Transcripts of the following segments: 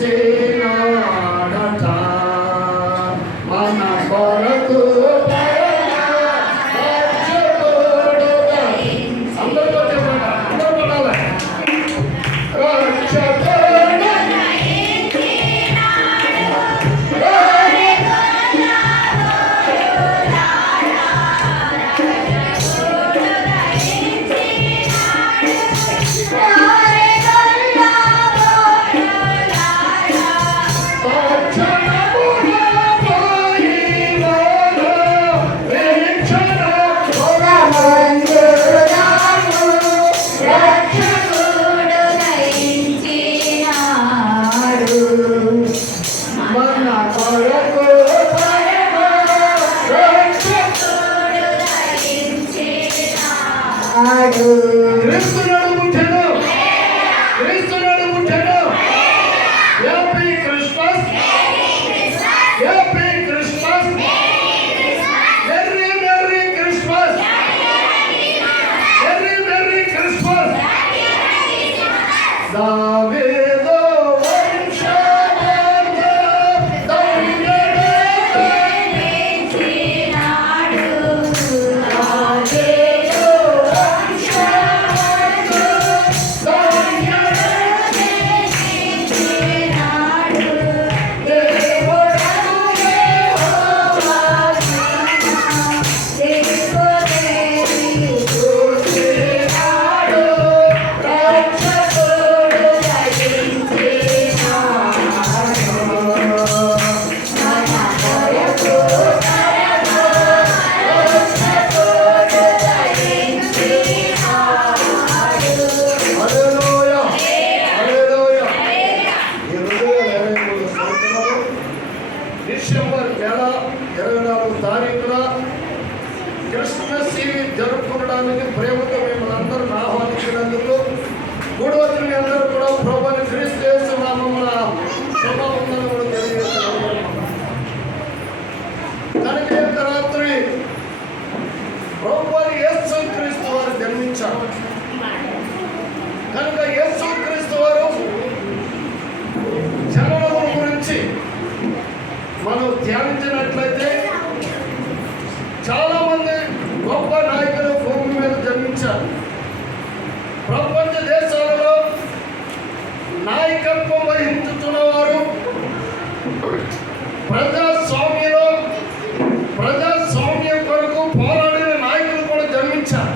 ఉదయించినాడట మన కొరకు అందరితో చెప్పండి, అందరూ పడాలి. క్రీస్తునాడు పుట్టాడు, క్రీస్తునాడు పుట్టాడు. Happy Christmas, happy Christmas, merry merry Christmas, merry merry Christmas. దావీదు డిసెంబర్ నెల 24వ తారీఖున క్రిస్మస్ ఈవ్ జరుపుకోవడానికి ప్రేమతో మిమ్మల్ని అందరూ ఆహ్వానించినందుకు కూడవచ్చిన మీ అందరూ కూడా ప్రభువుని క్రీస్తు యేసు నామమున శుభవందనములు తెలియజేస్తున్నాము. కనుక యొక్క రాత్రి ప్రభువుని యేసు క్రీస్తు వారు జన్మించారు. కనుక యేసు క్రీస్తు వారు జననము గురించి మనం ధ్యానించినట్లయితే చాలా మంది గొప్ప నాయకులు భూమి మీద జన్మించారు. ప్రపంచ దేశాలలో నాయకత్వం వహించుతున్నవారు, ప్రజాస్వామ్యం కొరకు పోరాడిన నాయకులు కూడా జన్మించారు.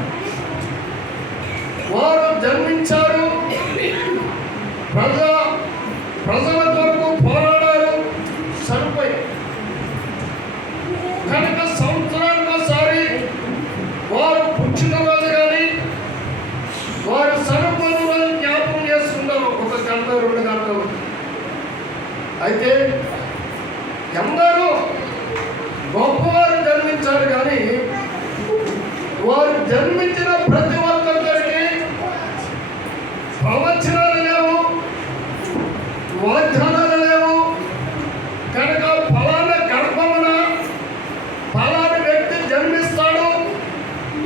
వారు జన్మించారు, ప్రజల కొరకు పోరాడారు, సరిపోయి. కనుక సంవత్సరానికి ఒకసారి వారు పుట్టినరోజు కానీ వారు సరిపోయిన రోజు జ్ఞాపకం చేసుకుంటారు, 1 గంట 2 గంటలు. అయితే ఎందరూ గొప్పవారు జన్మించారు కానీ వారు జన్మించిన ప్రతి ఒక్కరికి ప్రవచనాలు లేవు, వాగ్దానాలు లేవు. కనుక ఫలానా గర్భమున ఫలానా వ్యక్తి జన్మిస్తాడు,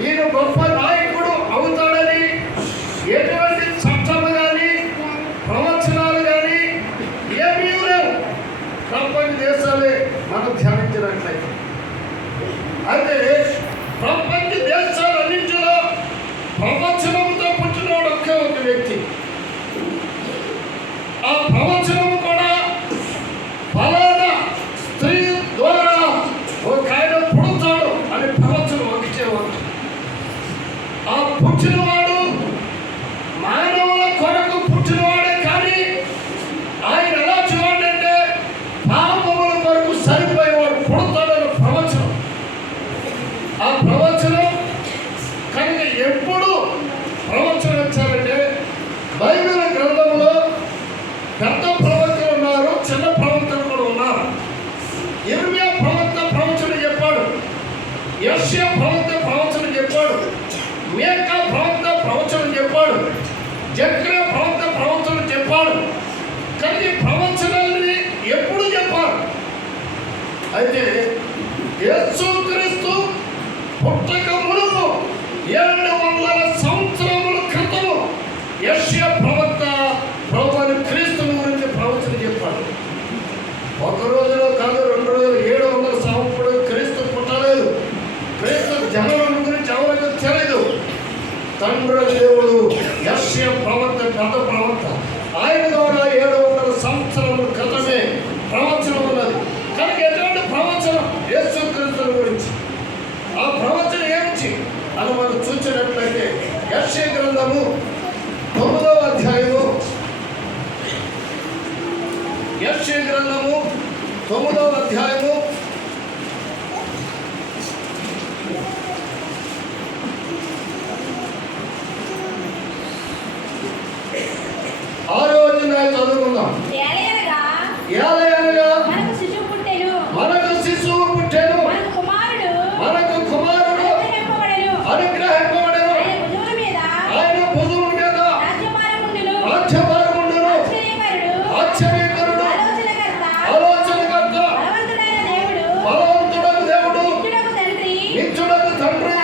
ఈయన గొప్ప నాయకుడు అవుతాడని ఎటువంటి చట్టము కానీ ప్రవచనాలు కానీ ఏమీ లేవు. ప్రపంచ దేశాలే మనం ధ్యానించినట్లయితే. అయితే ప్రపంచ దేశాలన్నింటిలో ప్రవచనంతో పుట్టినవాడు ఒకే ఒక వ్యక్తి. ఆ ప్రవచనం కూడా ఫలానా స్త్రీ ద్వారా ఒక ఆయన పుడతాడు అని ప్రవచనం ఒకటేవాడు. ఆ పుట్టినవాడు మానవుల కొరకు పుట్టినవాడే కానీ ఆయన ఎలా చూడంటే పాపముల కొరకు సరిపోయేవాడు పుడతాడని ప్రవచనం. ఆ ప్రవచనం కనుక ఎప్పుడు ప్రవచనం ఇచ్చారంటే బైబిల్ గ్రంథంలో పెద్ద ప్రవక్తలు ఉన్నారు, చిన్న ప్రవక్తలు కూడా ఉన్నారు. ఇర్మియా ప్రవక్త ప్రవచనం చెప్పాడు, యెషయా ప్రవక్త ప్రవచనం చెప్పాడు, మీకా ప్రవక్త ప్రవచనం చెప్పాడు, జకర్యా ప్రవక్త ప్రవచనం చెప్పాడు. కానీ ఈ ప్రవచనాలని ఎప్పుడు చెప్పారు? అయితే యేసుక్రీస్తు పుట్టక మునుపు 700 సంవత్సరముల క్రితము యెషయా ప్రవక్త ప్రభువుని క్రీస్తుని గురించి పెద్ద ప్రవక్త. ఆయన ద్వారా 700 సంవత్సరముల క్రితమే ప్రవచనం ఉన్నది. కనుక ఎటువంటి ప్రవచనం? యేసుక్రీస్తుల గురించి. ఆ ప్రవచనం ఏమిటి అని మనం చూసినట్లయితే యెషయా గ్రంథము 9వ అధ్యాయము, యెషయా గ్రంథము 9వ అధ్యాయము 6వ వచనం చదువుకుందాం. ఏలయనగా మనకు శిశువు పుట్టెను, మనకు కుమారుడు అనుగ్రహింపబడెను, ఆయన భుజముల మీద రాజ్యభారముండును, ఆశ్చర్యకరుడు, ఆలోచనకర్త, బలవంతుడగు దేవుడు, నిత్యుడగు తండ్రి,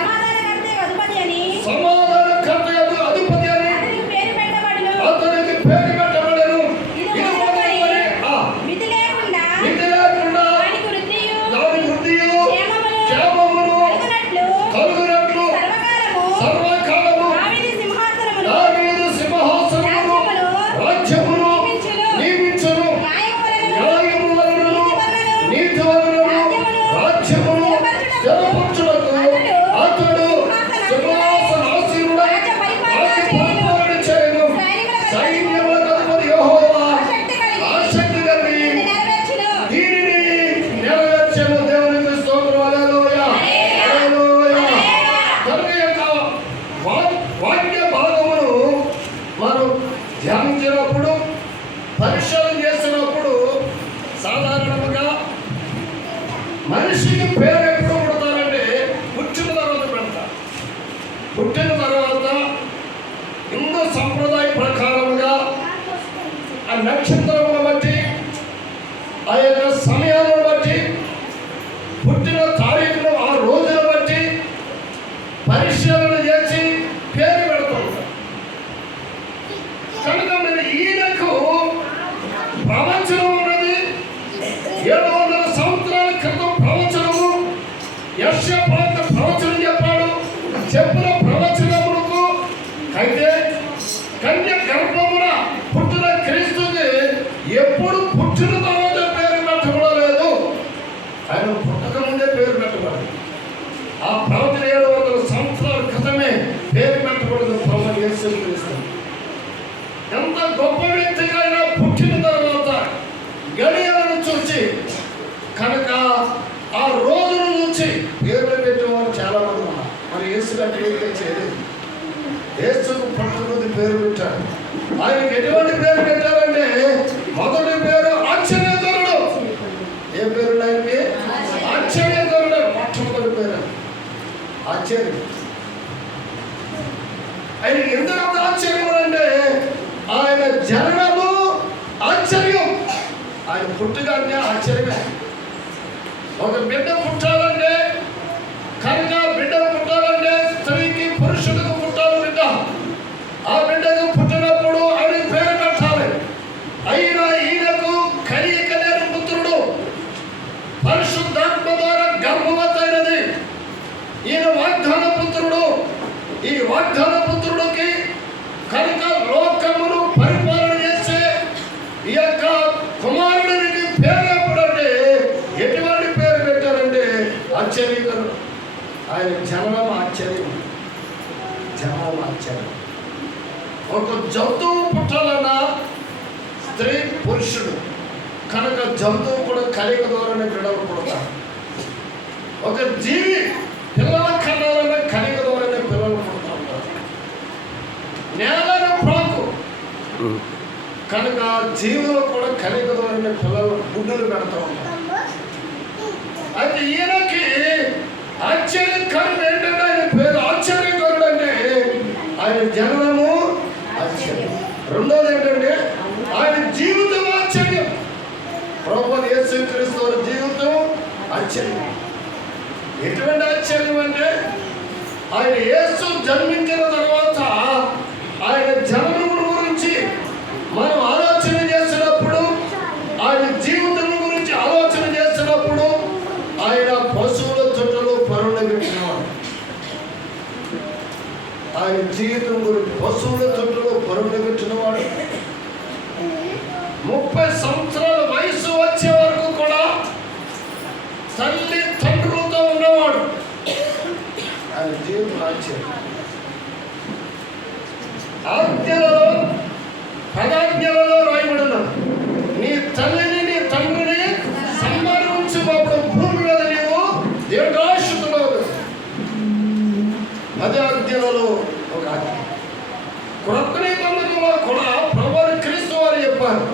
సమాధానకర్తయగు అధిపతి అని అతనికి పేరు పెట్టబడెను. మితి లేకుండా దాని వృద్ధియు క్షేమమును కలుగునట్లు సర్వకాలము దావీదు సింహాసనమును రాజ్యమును నియమించును. న్యాయము వలనను నీతి వలనను రాజ్యమును స్థిరపరచుటకు అతడు సింహాసనాసీనుడై పరిపాలన చేయను. సైన్యములకు అధిపతి యెహోవా ఆసక్తి కలిగి దీనిని నెరవేర్చెను. దేవునికి స్తోత్రం. హల్లెలూయా, హల్లెలూయా. కనుక యొక్క వాక్య భాగమును మనం ధ్యానించినప్పుడు, పరిశోధన చేసినప్పుడు సాధారణంగా మనిషికి పేరు ఎప్పుడు పుడతారంటే పుట్టిన తర్వాత పెడతారు. పుట్టిన తర్వాత హిందూ సంప్రదాయ ప్రకారముగా ఆ నక్షత్రమును బట్టి, ఆ యొక్క సమయాలను బట్టి, పుట్టిన తారీఖును, ఆ రోజును బట్టి పరిశీలన చేసి పేరు పెడతారు. కనుక మీరు ఈయనకు ప్రవచనం ఉన్నది. 700 సంవత్సరాల క్రితం ప్రవచనము. యెషయా ప్రవక్త ప్రవచనం చెప్పాడు. చెప్పిన ప్రవచనములకు అయితే కన్య గర్భమున పుట్టిన క్రీస్తుకి ఎప్పుడు పుట్టిన తర్వాత పేరు పెట్టబడలేదు. ఆయన పుట్టక ముందే పేరు పెట్టబడదు. ఆ ప్రవచన 700 సంవత్సరాల క్రితమే పేరు పెట్టబడదు. ప్రభువు యేసుక్రీస్తు ఎంత గొప్ప వ్యక్తిగా అయినా పుట్టిన తర్వాత గడియలను చూసి, కనుక ఆ రోజును నుంచి పేర్లు పెట్టేవారు చాలా మంది ఉన్నారు. మరి యేసు అట్లయితే చేయలేదు. యేసుకు పట్టుకుని పేరు పెట్టారు. ఆయనకి ఎటువంటి పేరు పెట్టారంటే మొదటి పేరు ఆశ్చర్యకరుడు. ఏ పేరు ఆయనకి? ఆశ్చర్యకరుడు. మొట్టమొదటి పేరు ఆశ్చర్యం. ఆయనకి ఎందుకంత ఆశ్చర్యం అంటే ఆయన జననము ఆశ్చర్యం. ఆయన పుట్టుగానే ఆశ్చర్యమే. ఒక బిడ్డ పుట్టాలంటే, కనుక బిడ్డ పుట్టాలంటే స్త్రీకి పురుషుడికి పుట్టాలి బిడ్డ. ఆ బిడ్డకు పుట్టినప్పుడు ఆయన పేరు పెట్టాలి. అయినా ఈయనకు కనియకలేని పుత్రుడు, పరిశుద్ధాత్మ ద్వారా గర్భవతైనది. ఈయన వాగ్దాన పుత్రుడు. ఈ వాగ్దాన పుత్రుడికి కనుక లోకమును పరిపాలన చేసే ఈ యొక్క కుమారుడికి పేరు ఎప్పుడంటే ఎటువంటి పేరు పెట్టారంటే ఆశ్చర్యకరుడు. ఆయన జననం ఆశ్చర్యం. జననం ఆశ్చర్యం. ఒక జంతువు పుట్టాలన్నా స్త్రీ పురుషుడు, కనుక జంతువు కూడా కలిగ ద్వారానే పిల్లలు పుడతారు. ఒక జీవి పిల్లల కన్నాలన్నా కలిగ ద్వారానే పిల్లలు పుడతా ఉంటారు. నేలను ప్రాకు, కనుక జీవులు కూడా కలిగ ద్వారానే పిల్లలు గుడ్డులు పెడతా ఉంటారు. అయితే ఈయనకి ఆశ్చర్యకరుడు ఏంటంటే ఆయన పేరు ఆశ్చర్యకరుడు. అంటే ఆయన జననము ఆశ్చర్యం. రెండోది ఏంటంటే ఆయన జీవితం ఆశ్చర్యం. ప్రభువు యేసుక్రీస్తు వారి జీవితం ఆశ్చర్యం. ఎటువంటి ఆశ్చర్యం అంటే ఆయన యేసు జన్మించిన తర్వాత ఆయన జననమును గురించి మనం ఆలోచన చేసినప్పుడు, ఆయన జీవితం గురించి ఆలోచన చేసినప్పుడు, ఆయన పశువుల చుట్టలో పరుండబెట్టినవాడు. ఆయన జీవితం గురించి పశువుల చుట్టలో పరుండబెట్టినవాడు. 30 సంవత్సరాల వయసు వచ్చే వరకు కూడా తల్లి తండ్రులతో ఉన్నవాడు. ఆయన జీవితం ఆశ్చర్యం. ఆజ్ఞలలో పదాజ్ఞలలో రాయబడిన నీ తల్లిని నీ తండ్రిని సన్మానించున్నప్పుడు భూమి మీద నీవు దీర్ఘాయుష్యుడవు. అదే ఆజ్ఞలలో ఒక ఆజ్ఞ. క్రొత్త నిబంధనలో కూడా ప్రభువు క్రీస్తు వారు చెప్పారు,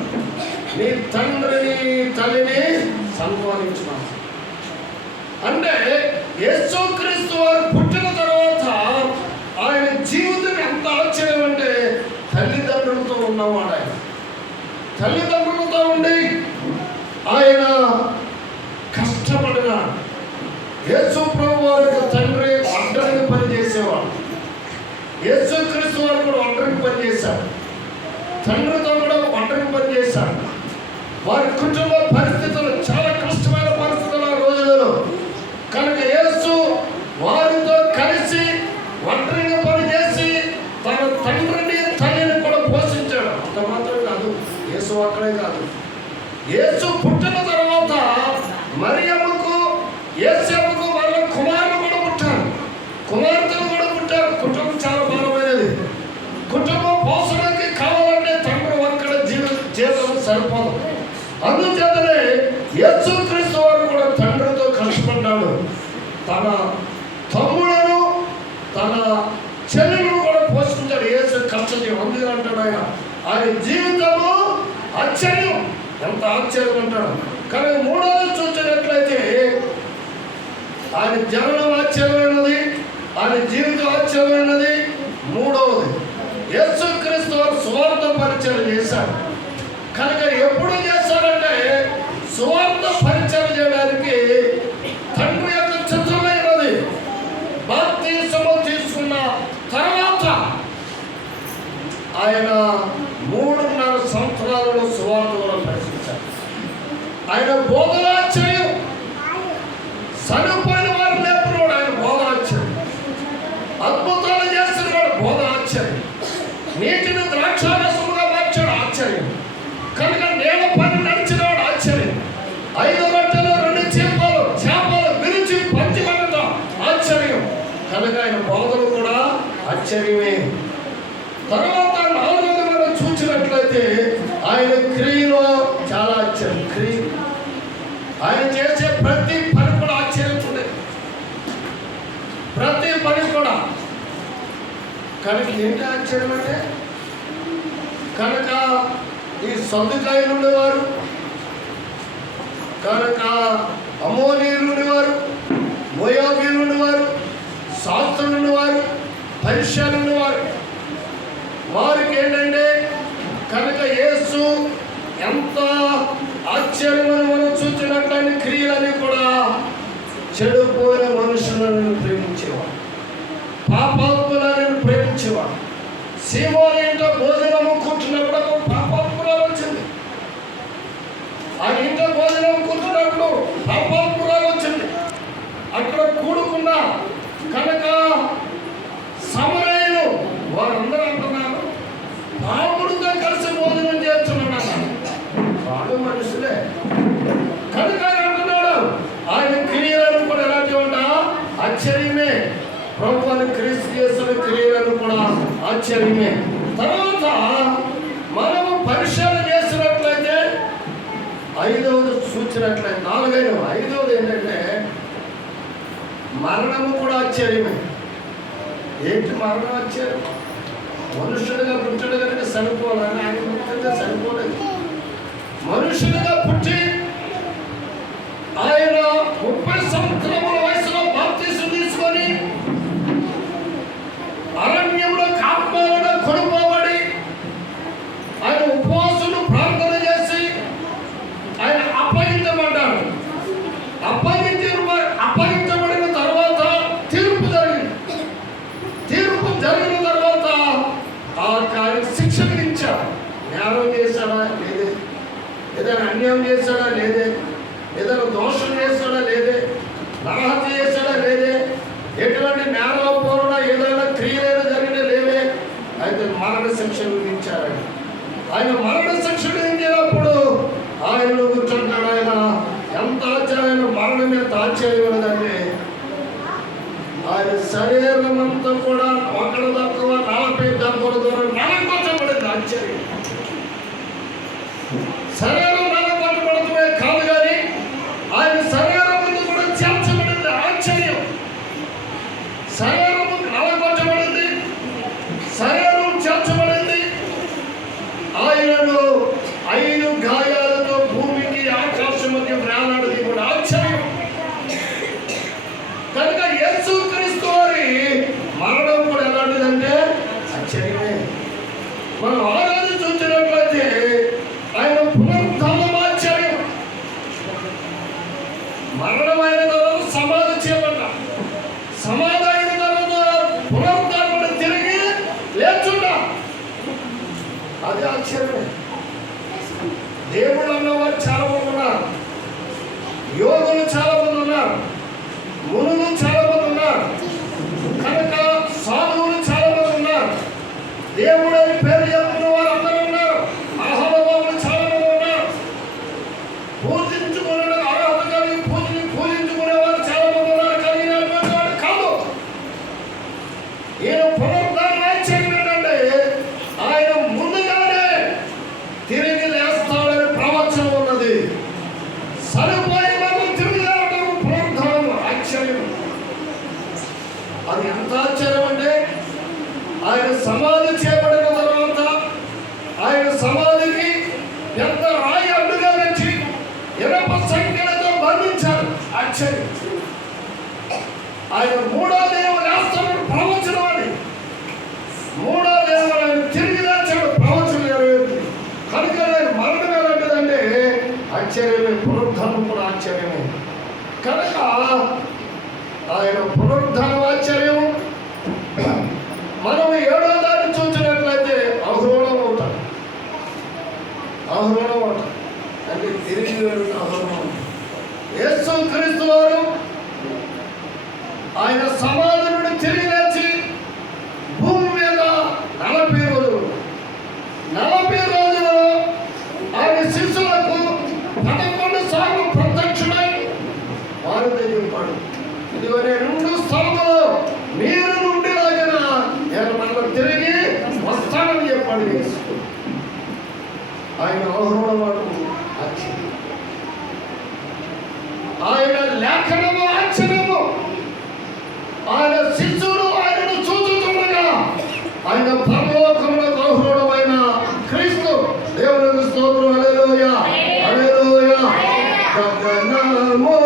నీ తండ్రిని తల్లిని సన్మానించున్నాను. అంటే యేసుక్రీస్తు వారు పుట్టిన తర్వాత ఆయన జీవితం ఎంత ఆశ్చర్యం అంటే తల్లిదండ్రులతో ఉన్నవాడు. ఆయన తల్లిదండ్రులతో ఉండి ఆయన కష్టపడినాడు. యేసు ప్రభు వారికి తండ్రి ఒంటరిగా పనిచేసేవాడు. యేసుక్రీస్తు వారు కూడా ఒంటరిగా పనిచేశాడు. తండ్రితో కూడా ఒంటరిగా పనిచేశాడు. వారి కుటుంబ పరిస్థితులు చాలా కష్టమైన పరిస్థితులు ఆ రోజులలో. కనుక యేసు వారితో కలిసి ఒంటరిగా పనిచేసి తన తండ్రిని తల్లిని కూడా పోషించాడు. అంత మాత్రం కాదు, యేసు అక్కడే కాదు, యేసు పుట్టిన తర్వాత మరియమ్మకు యేసేపుకు వాళ్ళ కుమారులు కూడా పుట్టారు, కుమార్తెలు కూడా పుట్టారు. కుటుంబం చాలా బలమైనది. కుటుంబం పోషణకి కావాలంటే తండ్రి ఒక్కడ జీవితం సరిపోదు. అందుచేతనే యేసుక్రీస్తు వారు కూడా తండ్రితో కష్టపడ్డాడు. తన తమ్ములను తన చెల్లెలను కూడా పోషించాడు. యేసు కష్టజీవి. అందుకని అంటాడు ఆయన జీవితము ఆశ్చర్యం. ఎంత ఆశ్చర్యం అంటాడు. కానీ మూడవది చూసినట్లయితే ఆయన జననం ఆశ్చర్యమైనది, ఆయన జీవితం ఆశ్చర్యమైనది. మూడవది యేసుక్రీస్తు వారు సువార్త పరిచయం చేశాడు. కనుక ఎప్పుడు చేస్తారంటే సువార్త పరిచయం చేయడానికి తండ్రి యొక్క చిత్రమైనది. బాప్తిసము తీసుకున్న తర్వాత ఆయన 3.5 సంవత్సరాలలో సువార్తలో ప్రశ్నించారు. ఆయన బోధనాశ్చర్యం. చనిపోయిన వారు లేపునవాడు ఆయన బోధనాశ్చర్యం. అద్భుతాలు చేస్తున్నవాడు బోధనాశ్చర్యం. నీటిని ద్రాక్షారసముగా మార్చాడు ఆశ్చర్యం. కనుక నేల పని నడిచినవాడు ఆశ్చర్యం. 5 రొట్టెలు 2 చేపలు విరిచి పంచిమనడం ఆశ్చర్యం. కనుక ఆయన బోధలు కూడా ఆశ్చర్యమే. తర్వాత 4వది మనం చూసినట్లయితే ఆయన క్రియలో చాలా ఆశ్చర్యం. క్రియ ఆయన చేసే ప్రతి పని కూడా ఆశ్చర్యం ఉండేది. ప్రతి పని కూడా. కనుక ఏంటి ఆశ్చర్యం అంటే కనుక ఈ సొంతకాయలు ఉండేవారు, కనుక అమోనీయులు ఉండేవారు, మోయాబీయులు ఉండేవారు, శాస్త్రులు ఉండేవారు, పరిచయాలు ఉండేవారు. వారికి ఏంటంటే కనుక యేసు ఎంత ఆశ్చర్యమని మనం చూసినట్లయిన క్రియలని కూడా చెడిపోయిన మనుషులను ప్రేమించేవాడు, పాపాత్ములను ప్రేమించేవాడు. సీమోను ఇంట భోజనము కూర్చున్నప్పుడు పాపాత్మురాలు వచ్చింది. ఆ ఇంట భోజనం కూర్చున్నప్పుడు పాపాత్మురాలు వచ్చింది. అక్కడ కూడుకున్న కనుక సమరయులు వారందరూ అంటున్నారు, పాపుడుగా కలిసి భోజనం చేస్తున్నాడు. వాళ్ళు మనుషులే. కనుక అంటున్నాడు ఆయన క్రియలను కూడా ఎలాంటి ఉంటా ఆశ్చర్యమే. ప్రభువుని క్రీస్తు చేసిన క్రియలను కూడా ఆశ్చర్యమే. తర్వాత మనము పరిశీలన చేసినట్లయితే 5వది చూసినట్లయితే 5వది ఏంటంటే మరణము కూడా ఆశ్చర్యమే. ఏంటి మరణం ఆశ్చర్యం? మనుషుడిగా పుట్టాడు కనుక చనిపోవాలని ఆయన పుట్టితే సరిపోలేదు. మనుషుడిగా పుట్టి ఆయన 30 సంవత్సరముల వయసులో బాప్తిసం తీసుకొని అరణ్యంలో కాపాలను కొనుక్కోబడి ఆయన ఉపవాసులు ప్రార్థన చేసి ఆయన అప్పగించబడ్డాడు. అప్పగించబడిన తర్వాత తీర్పు జరిగింది. తీర్పు జరిగిన తర్వాత ఆయనకు శిక్ష విధించాడు. నేరం చేశాడా లేదే, ఏదైనా అన్యాయం చేశాడా లేదే, ఏదైనా దోషం చేశాడా లేదే, నరహత్య చేశాడా లేదే, ఎటువంటి నేరాపూర్ణ ఏదైనా క్రియలు జరిగిన లేవే. అయితే మరణ శిక్ష విధించారండి. ఆయన మరణ శిక్ష విధించినప్పుడు దేవుడు అన్నవారు చాలా మంది ఉన్నారు, యోగులు చాలా మంది ఉన్నారు, మునులు చాలా మంది ఉన్నారు, కనుక సాధువులు చాలా మంది ఉన్నారు, దేవుడు అని పేరు చెప్పుకున్న వారు అందరూ ఉన్నారు, మహానుభావులు చాలా మంది ఉన్నారు, పూజించుకునే అర్హత కలిగి పూజించుకునే వారు చాలా మంది ఉన్నారు. కానీ ఈయనటువంటి వాడు కాదు. ఈయన పునరుద్ధానం ఆశ్చర్యం ఏంటంటే ఆయన ముందుగానే తిరిగి లేస్తాడని ప్రవచనం ఉన్నది. సరిపోయి మనం తిరిగి లేవడం పునరుద్ధానం ఆశ్చర్యం. అది ఎంత ఆశ్చర్యం అంటే ఆయన సమాధి చేయబడిన తర్వాత ఆయన సమాధికి ఎంత రాయి అడ్డుగా వచ్చి ఇనప సంఖ్యలతో బంధించారు. ఆశ్చర్యం. ఆయన మూడో దేవుడు లేస్తాడు ప్రవచనం అని. మూడో దేవుడు ఆయన తిరిగి లేచాడు ప్రవచనం నెరవేరింది. కనుక నేను మరణం ఎలాంటిదంటే ఆశ్చర్యమే, పునరుద్ధానం కూడా ఆశ్చర్యమే. కనుక ఆయన పునరుద్ధానం ఆశ్చర్యం. మనం 7వ దాన్ని చూసినట్లయితే అహరోణం అవుతాం. అహరోణం అవుతాం అంటే తిరిగి అహరోణం. యేసు క్రీస్తు వారు ఆయన సమాధి నుండి తిరిగి లేచి భూమి మీద 40 రోజులు 40 రోజులలో ఆయన శిష్యులకు 11 సార్లు ప్రత్యక్షమై వారు తెలియపాడు. ఇదిగో నేను 2 స్థలములో మీరు నుండి లాగిన నేను మనకు తిరిగి వస్తానని చెప్పాడు యేసు. ఆయన అహరోణవాడు ఆశ్చర్యం. ఆయన లేఖనము ఆశ్చర్యము. ఆయన శిష్యుడు ఆయనను చూచుతుండగా ఆయన పరలోకములకు అహరోణమైన క్రీస్తు. దేవునికి స్తోత్రం. హల్లెలూయా, హల్లెలూయా. గగనము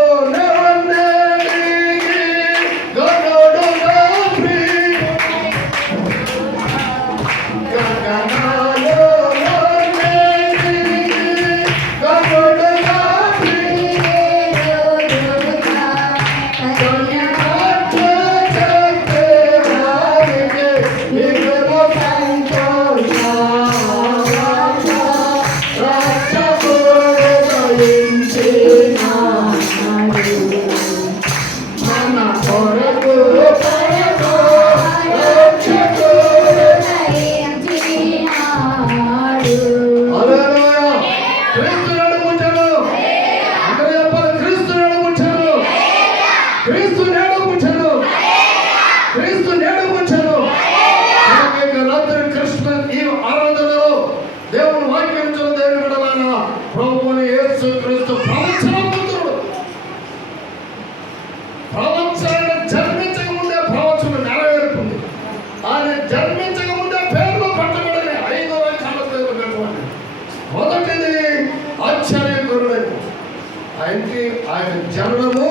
ఆయన జననము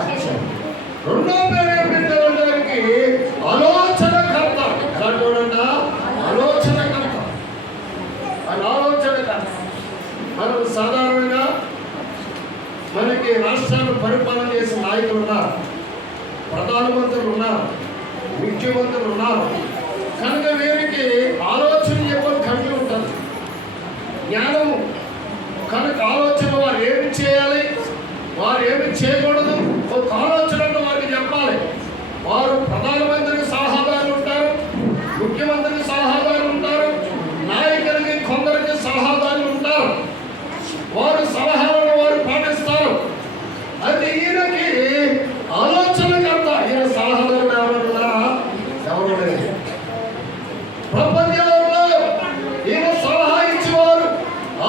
ఆశ్చర్యం. రెండో పేరు ఏమిటంటే ఆలోచనకర్త. ఎలా చూడండి, ఆలోచనకర్త. ఆయన ఆలోచనకర్త. మనం సాధారణంగా మనకి రాష్ట్రాన్ని పరిపాలన చేసిన నాయకులు ఉన్నారు, ప్రధానమంత్రులు ఉన్నారు, ముఖ్యమంత్రులు ఉన్నారు. కనుక వీరికి ఆలోచన చెప్పని కలిగి ఉంటుంది, జ్ఞానము. కనుక ఆలోచన వారు ఏమి చేయాలి, వారు ఏమి చేయకూడదు, ఒక ఆలోచనను వారికి చెప్పాలి. వారు ప్రధానమంత్రికి సలహాదారులు ఉంటారు, ముఖ్యమంత్రికి సలహాదారులు ఉంటారు, నాయకులకి కొందరికి సలహాదారులు ఉంటారు. వారు సలహాలను వారు పాటిస్తారు. అయితే ఈయనకి ఆలోచనకర్త. ఈయన సలహాదారుడు ఎవరున్నారా? ఎవరు లేదు ప్రపంచంలో. ఈయన సలహా ఇచ్చేవారు,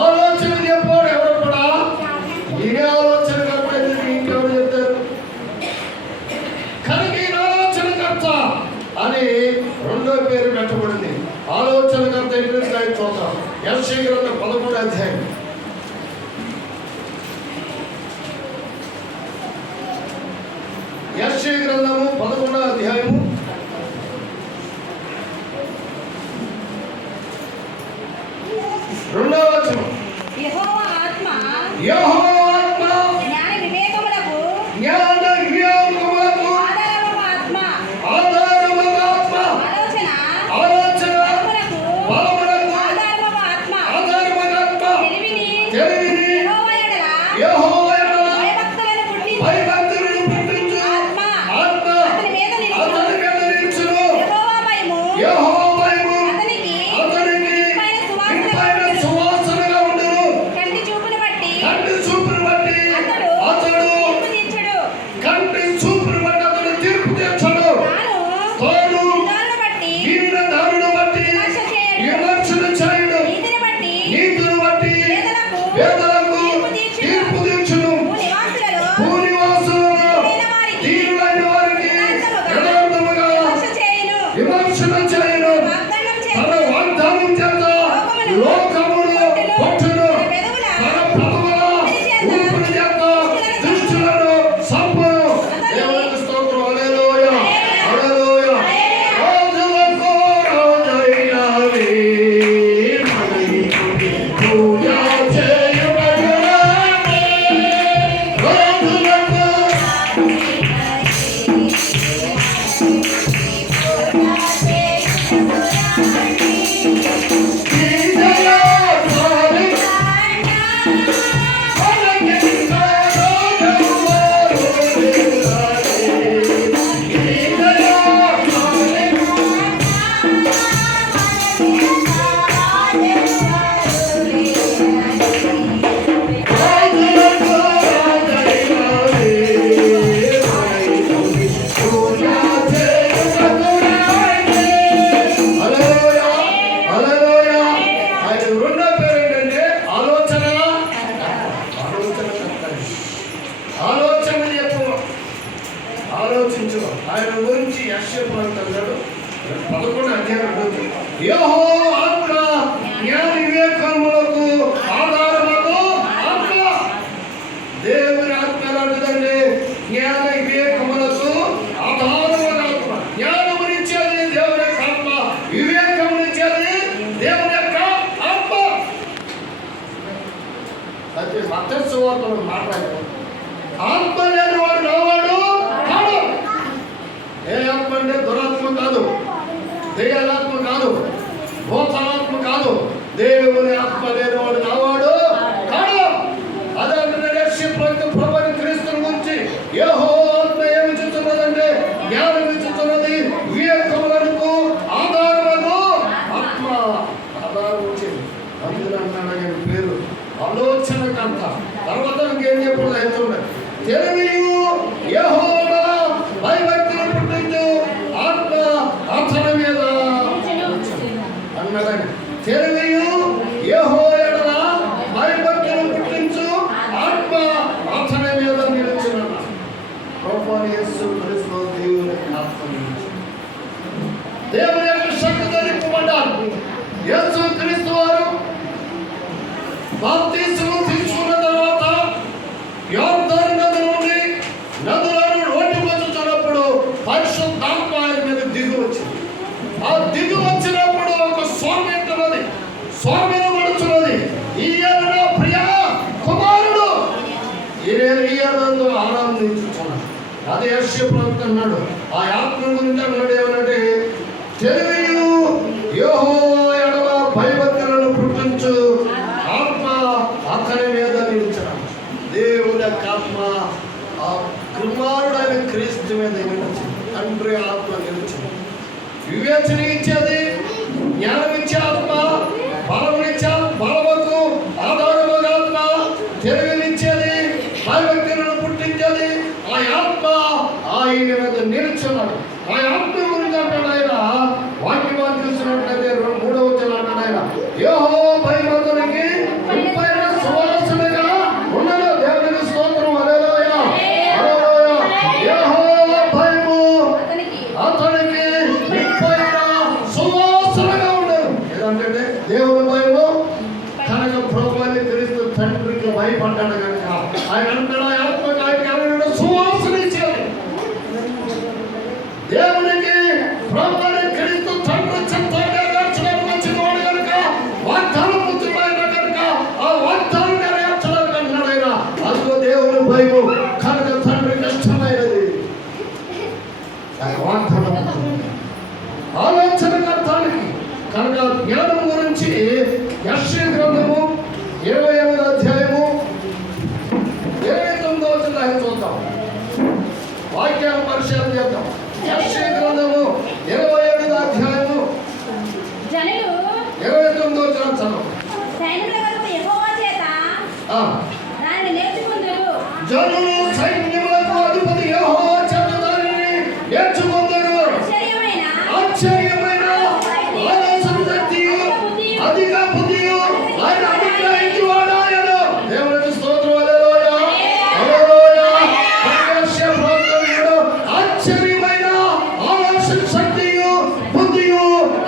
ఆలోచన చెప్పాడు ఎవరు కూడా. ఈయన ఆలోచనకర్త. ఇంకెవరు చెప్తారు? కనుక ఈయన ఆలోచనకర్త అని రెండో పేరు పెట్టబడింది. ఆలోచనకర్త ఎన్ని చూద్దాం. యెషయా గ్రంథం 13వ అధ్యాయం. యెషయా గ్రంథము 11వ అధ్యాయము 2వ వచనం. యెహోవా ఆత్మ జ్ఞాన వివేకములకు ఆధారమగు ఆత్మ ఆలోచన బలమునకు ఆధారమగు ఆత్మ తెలివిని తెలివిని యెహోవా ఎడల యెహోవా ఎడల భయభక్తులను పుట్టించు భయభక్తులను పుట్టించు ఆత్మ ఆత్మ అతని మీద నిలుచును. అతని మీద నిలుచును. యెహోవా భయము యెహోవా భయము అతనికి అతనికి ఇంపైన సువాసనగా ఉండును. కంటి చూపును బట్టి కంటి చూపును బట్టి అతడు అతడు తీర్పు తీర్చుడు. కంటి చూపును బట్టి అతడు తీర్పు తీర్చడు. తాను దానిని బట్టి వీరిన దారును బట్టి విమర్శ చేయడు. విమర్శన చేయడు. నీతిని బట్టి నీతిని బట్టి పేదలకు పేదలకు తీర్పు తీర్పు తీర్చును. భూనివాసులలో భూనివాసులలో దీనులైన వారికి యథార్థముగా విమర్శ చేయును. విమర్శన చేయను. వాగ్దానం తన చేయును. వాగ్దానం చేత లోకమును కొట్టును. తన ప్రభువుల ఊపిరి చేత దుష్టులను చంపును. దేవునికి స్తోత్రం. హల్లెలూయా, హల్లెలూయా. రాజులకు రాజైనవి మనకి పూజ చేయుటకురాని. రాజులకు ఆలోచించు. ఆయన గురించి యెషయా అంటున్నాడు 11 అధ్యాయం 2. యెహోవా ఆత్మ జ్ఞాన వివేకములకు ఆధారములకు ఆత్మ. దేవుని ఆత్మ ఎలాంటిదండి? జ్ఞాన వివేకములకు ఆధారముగా ఆత్మ. జ్ఞానమునిచ్చేది దేవుని యొక్క ఆత్మ, వివేకమునిచ్చేది దేవుని యొక్క ఆత్మ. అయితే మత్తయి సువార్తలో మాట్లాడారు, ఆత్మ లేని వాడు నవ్వాడు కాడు. ఏ ఆత్మ అంటే దురాత్మ కాదు, దెయ్యాలాత్మ కాదు, భూతాత్మ కాదు. దేవుని ఆత్మ లేని వాడు నవ్వాడు కాడు. అదే ప్రభుని క్రీస్తుని గురించి యెహోవా ఆత్మ ఏమి చూస్తున్నదంటే జ్ఞానం ఇచ్చుతున్నది, వివేకములకు ఆధారములకు ఆత్మ. ఆధారం వచ్చేది అందులో అన్నాడు ఆయన పేరు ఆలోచనకంత. తర్వాత ఇంకేం చెప్పడం అవుతుంది. తెలివియు యెహోవా భయభక్తులు పుట్టించు ఆత్మ అతని మీద అన్నదని. తెలివియు యెహోవా ఎడల భయభక్తులు పుట్టించు ఆత్మ అతని మీద నిలుచునన్న. ప్రభువైన యేసు క్రీస్తు దేవుని ఆత్మ నిలుచు. దేవుని యొక్క శక్తితో నింపబడ్డారు. యేసు క్రీస్తు వారు బాప్తిస్మం తీసుకున్న తర్వాత యోర్దాను నది నుండి నదులను రోడ్డుకొచ్చుతున్నప్పుడు పరిశుద్ధాత్మ ఆయన మీద దిగి వచ్చింది. ఆ దిగి వచ్చినప్పుడు ఒక స్వామి అంటున్నది, స్వామి పడుతున్నది, ఈయన నా ప్రియ కుమారుడు, ఈయనందు ఆనందించుతున్నాడు. అది యెషయా ప్రవక్త అన్నాడు. ఆ ఆత్మ గురించి అన్నాడు ఏమనంటే, తెలివియు యెహోవా ఎడల భయభక్తులను పుట్టించు ఆత్మ అతని మీద నిలిచాడు. దేవుని యొక్క ఆత్మ ఆ కుమారుడైన క్రీస్తు మీద నిలిచింది. తండ్రి ఆత్మ నిలిచింది. వివేచన ఇచ్చేది, జ్ఞానం ఇచ్చే ఆత్మ, బలమునిచ్చే బలముకు ఆధారముగా ఆత్మ, తెలివినిచ్చేది, భయభక్తులను పుట్టించేది ఆ ఆత్మ ఆయన మీద నిలుచున్నాడు. ఆ ఆత్మ గురించి అంటాడు ఆయన వాక్యవాన్ని చూసినట్లయితే 3వ వచనం అంటాడు ఆయన, యెహోవా భయభక్తులకి ఇంపైన సువాసనగా ఉన్నది. దేవునికి స్తోత్రం. హల్లెలూయా, హల్లెలూయా. యెహోవా భయము అతనికి ఇంపైన సువాసనగా ఉండదు. ఏదంటే దేవుని భయము కనుక ప్రభువుని క్రీస్తు తండ్రికి భయపడ్డాడు కనుక ఆయన అంటాడు ఆ ఆత్మకు ఆయన సువాసన ఇచ్చేది. దేవునికి ప్రభువుని క్రీస్తు తండ్రి చిత్తంగా నెరవేర్చడానికి వచ్చిన వాడు కనుక వాగ్దానం పుత్రుడైన కనుక ఆ వాగ్దానం నెరవేర్చడానికి అంటున్నాడు ఆయన. అందులో దేవుని భయము కనుక తండ్రికి ఇష్టమైనది. వాగ్దానం ఆలోచన కర్తానికి కనుక జ్ఞానం గురించి యెషయా గ్రంథము 28వ అధ్యాయం యెషయా గ్రంథము 27వ అధ్యాయము జనులు 29వ వచనం చదువు. సైన్యముల వరకు యెహోవా చేత దానిని నేర్చుకుందురు. జనులు సైన్యములకు అధిపతి యెహోవా చేత దానిని నేర్చుకుందురు. ఆశ్చర్యమైన ఆలోచన శక్తియు అధిక బుద్ధియు ఆయన అనుగ్రహించువాడు ఆయన. దేవునికి స్తోత్రం. హల్లెలూయా హల్లెలూయా. యెషయా ప్రవక్త ఆశ్చర్యమైన ఆలోచన శక్తియు బుద్ధియు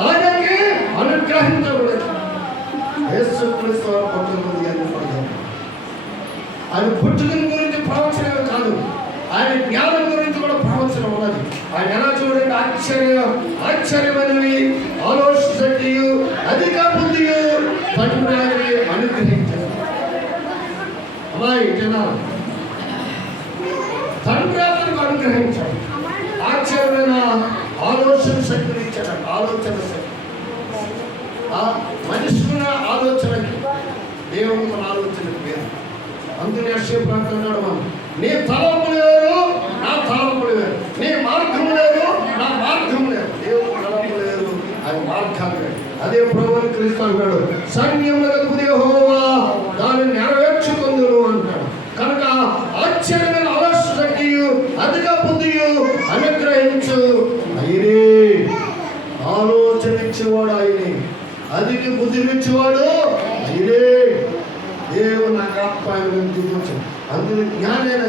ఆయనకి అనుగ్రహించబడింది. యేసుక్రీస్తు వారు పుట్టినరోజు జరుపుకుంటారు. ఆయన పుట్టుకల గురించి ప్రవచనం కాదు, ఆయన జ్ఞానం గురించి కూడా ప్రవచనం ఉన్నది. ఆయన ఎలా చూడండి, ఆశ్చర్యమైనవి ఆలోచన శక్తియు అధిక బుద్ధియు తండ్రి ఆయనకి అనుగ్రహించారు. అమ్మాయి జనాలు తండ్రి అతనికి అనుగ్రహించాడు. ఆశ్చర్యమైన ఆలోచన శక్తిని ఇచ్చాడు. ఆలోచన శక్తి మనుషుల ఆలోచనకి దేవుని మన ఆలోచనకి వేరు. అందుకని యెషయా ప్రవక్త నీ తలంపులు వేరు, నా తలంపులు వేరు. నీ మార్గం లేదు, నా మార్గం లేదు. దేవుని తలంపులు వేరు, ఆయన మార్గాలు వేరు. అదే ప్రభువుని క్రీస్తు అంటాడు, సైన్యములకు యెహోవా దానిని నెరవేర్చుకుందురు అంటాడు. కనుక ఆశ్చర్యమైన ఆలోచన శక్తియు అధిక బుద్ధియు అనుగ్రహించు ఆయనే. ఆలోచన ఇచ్చేవాడు ఆయనే, అధిక బుద్ధినిచ్చేవాడు ఆయనే. దేవుని ఆత్మను చూపించాడు. అందులో జ్ఞానైన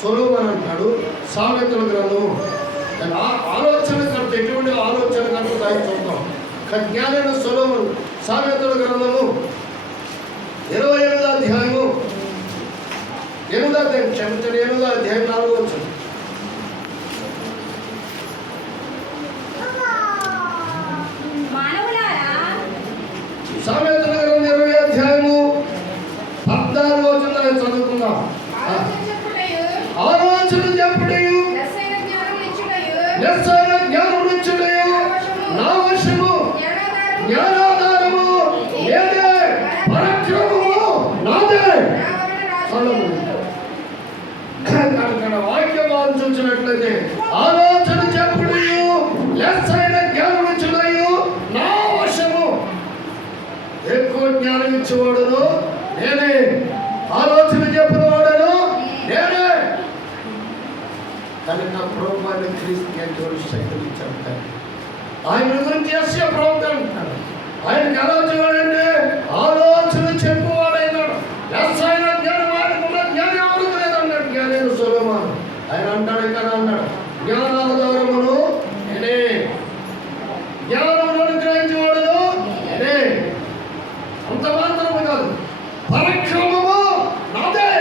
సొలొమోను అంటాడు సామెతల గ్రంథము. ఆలోచన కర్త ఎటువంటి ఆలోచన కర్త దాన్ని చూద్దాం. జ్ఞానైన సొలొమోను సామెతల గ్రంథము 28వ అధ్యాయము 8వ అధ్యాయం 4వ వచనం. సామెతల గ్రంథం 20వ అధ్యాయము 14వ వచనం చదువుకుందాం. ఆలోచన చెప్పుటయు లెస్సైన జ్ఞానమునిచ్చుటయు నా వశము, జ్ఞానాధారము నేనే, పరాక్రమము నాదే. అక్కడ వాక్యవాదం చూసినట్లయితే ఆలోచన చెప్పుటయు లెస్సైన జ్ఞానమునిచ్చుటయు నా వశము. ఎక్కువ జ్ఞానం ఇచ్చేవాడును నేనే, ఆలోచన చెప్పినవాడును నేనే. కనుక ప్రభువాన్ని క్రీస్తు శక్తిని ఇచ్చాడు. ఆయన గురించి యెషయా ప్రవక్త అంటాడు, ఆయనకి ఎలా చూడండి, ఆలోచన చెప్పువాడైనాడు. లెస్సైన జ్ఞానం ఆయనకున్న జ్ఞానం ఎవరికి లేదన్నాడు జ్ఞానైన సొలొమోను. ఆయన అంటాడు, ఇక్కడ అన్నాడు, జ్ఞానాధారమును నేనే, జ్ఞానమును అనుగ్రహించేవాడును నేనే. అంత మాత్రమే కాదు, పరాక్రమము నాదే.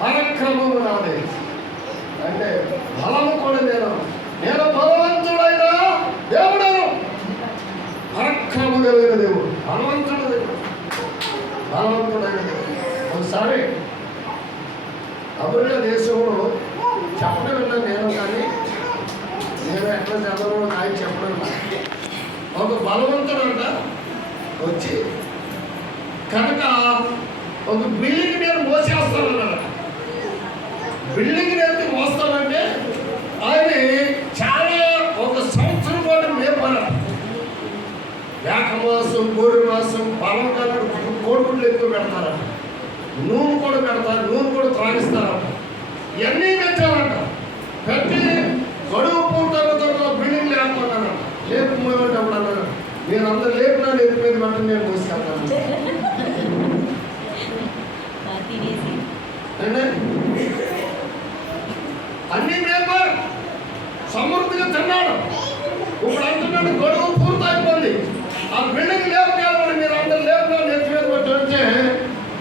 పరాక్రమము నాదే అంటే బలము కూడా నేను బలవంతుడైన దేవుడను. పరాక్రమం కలిగిన దేవుడు, బలవంతుడు దేవుడు, బలవంతుడైన దేవుడు. ఒకసారి అమెరికా దేశంలో చెప్పడం విన్నా నేను, కానీ నేను ఎట్లా చదవడం ఆయన చెప్పడం. ఒక బలవంతుడు అంట వచ్చి కనుక ఒక బిల్డింగ్ నేను మోసేస్తానన్నాడు. బిల్డింగ్ ఎత్తి మోస్తానంటే ఆయన చాలా ఒక సంవత్సరం పాటు మేపన్నాడు. ఏకమాసం, కోడి మాసం, బలం కాదు, కోడిగుడ్లు ఎక్కువ పెడతారంట, నూనె కూడా పెడతారు, నూనె కూడా త్రాగిస్తారంట. ఇవన్నీ పెట్టారంట. పెట్టి గడువు పూర్తయిన బిల్డింగ్ లేకపోతున్నాను. లేకపోయేటప్పుడు అన్నాడు, నేను అందరు లేపినా లేపి మీద వెంటనే నేను మోసుకెళ్తాను. అన్ని మేపారు, సమృద్ధిగా తిన్నాడు. ఇప్పుడు అంటున్నాడు గడువు పూర్తయిపోయింది, ఆ బిల్డింగ్ లేపగలమని మీరు అందరు లేపినా నెత్తి మీద పట్టి వచ్చే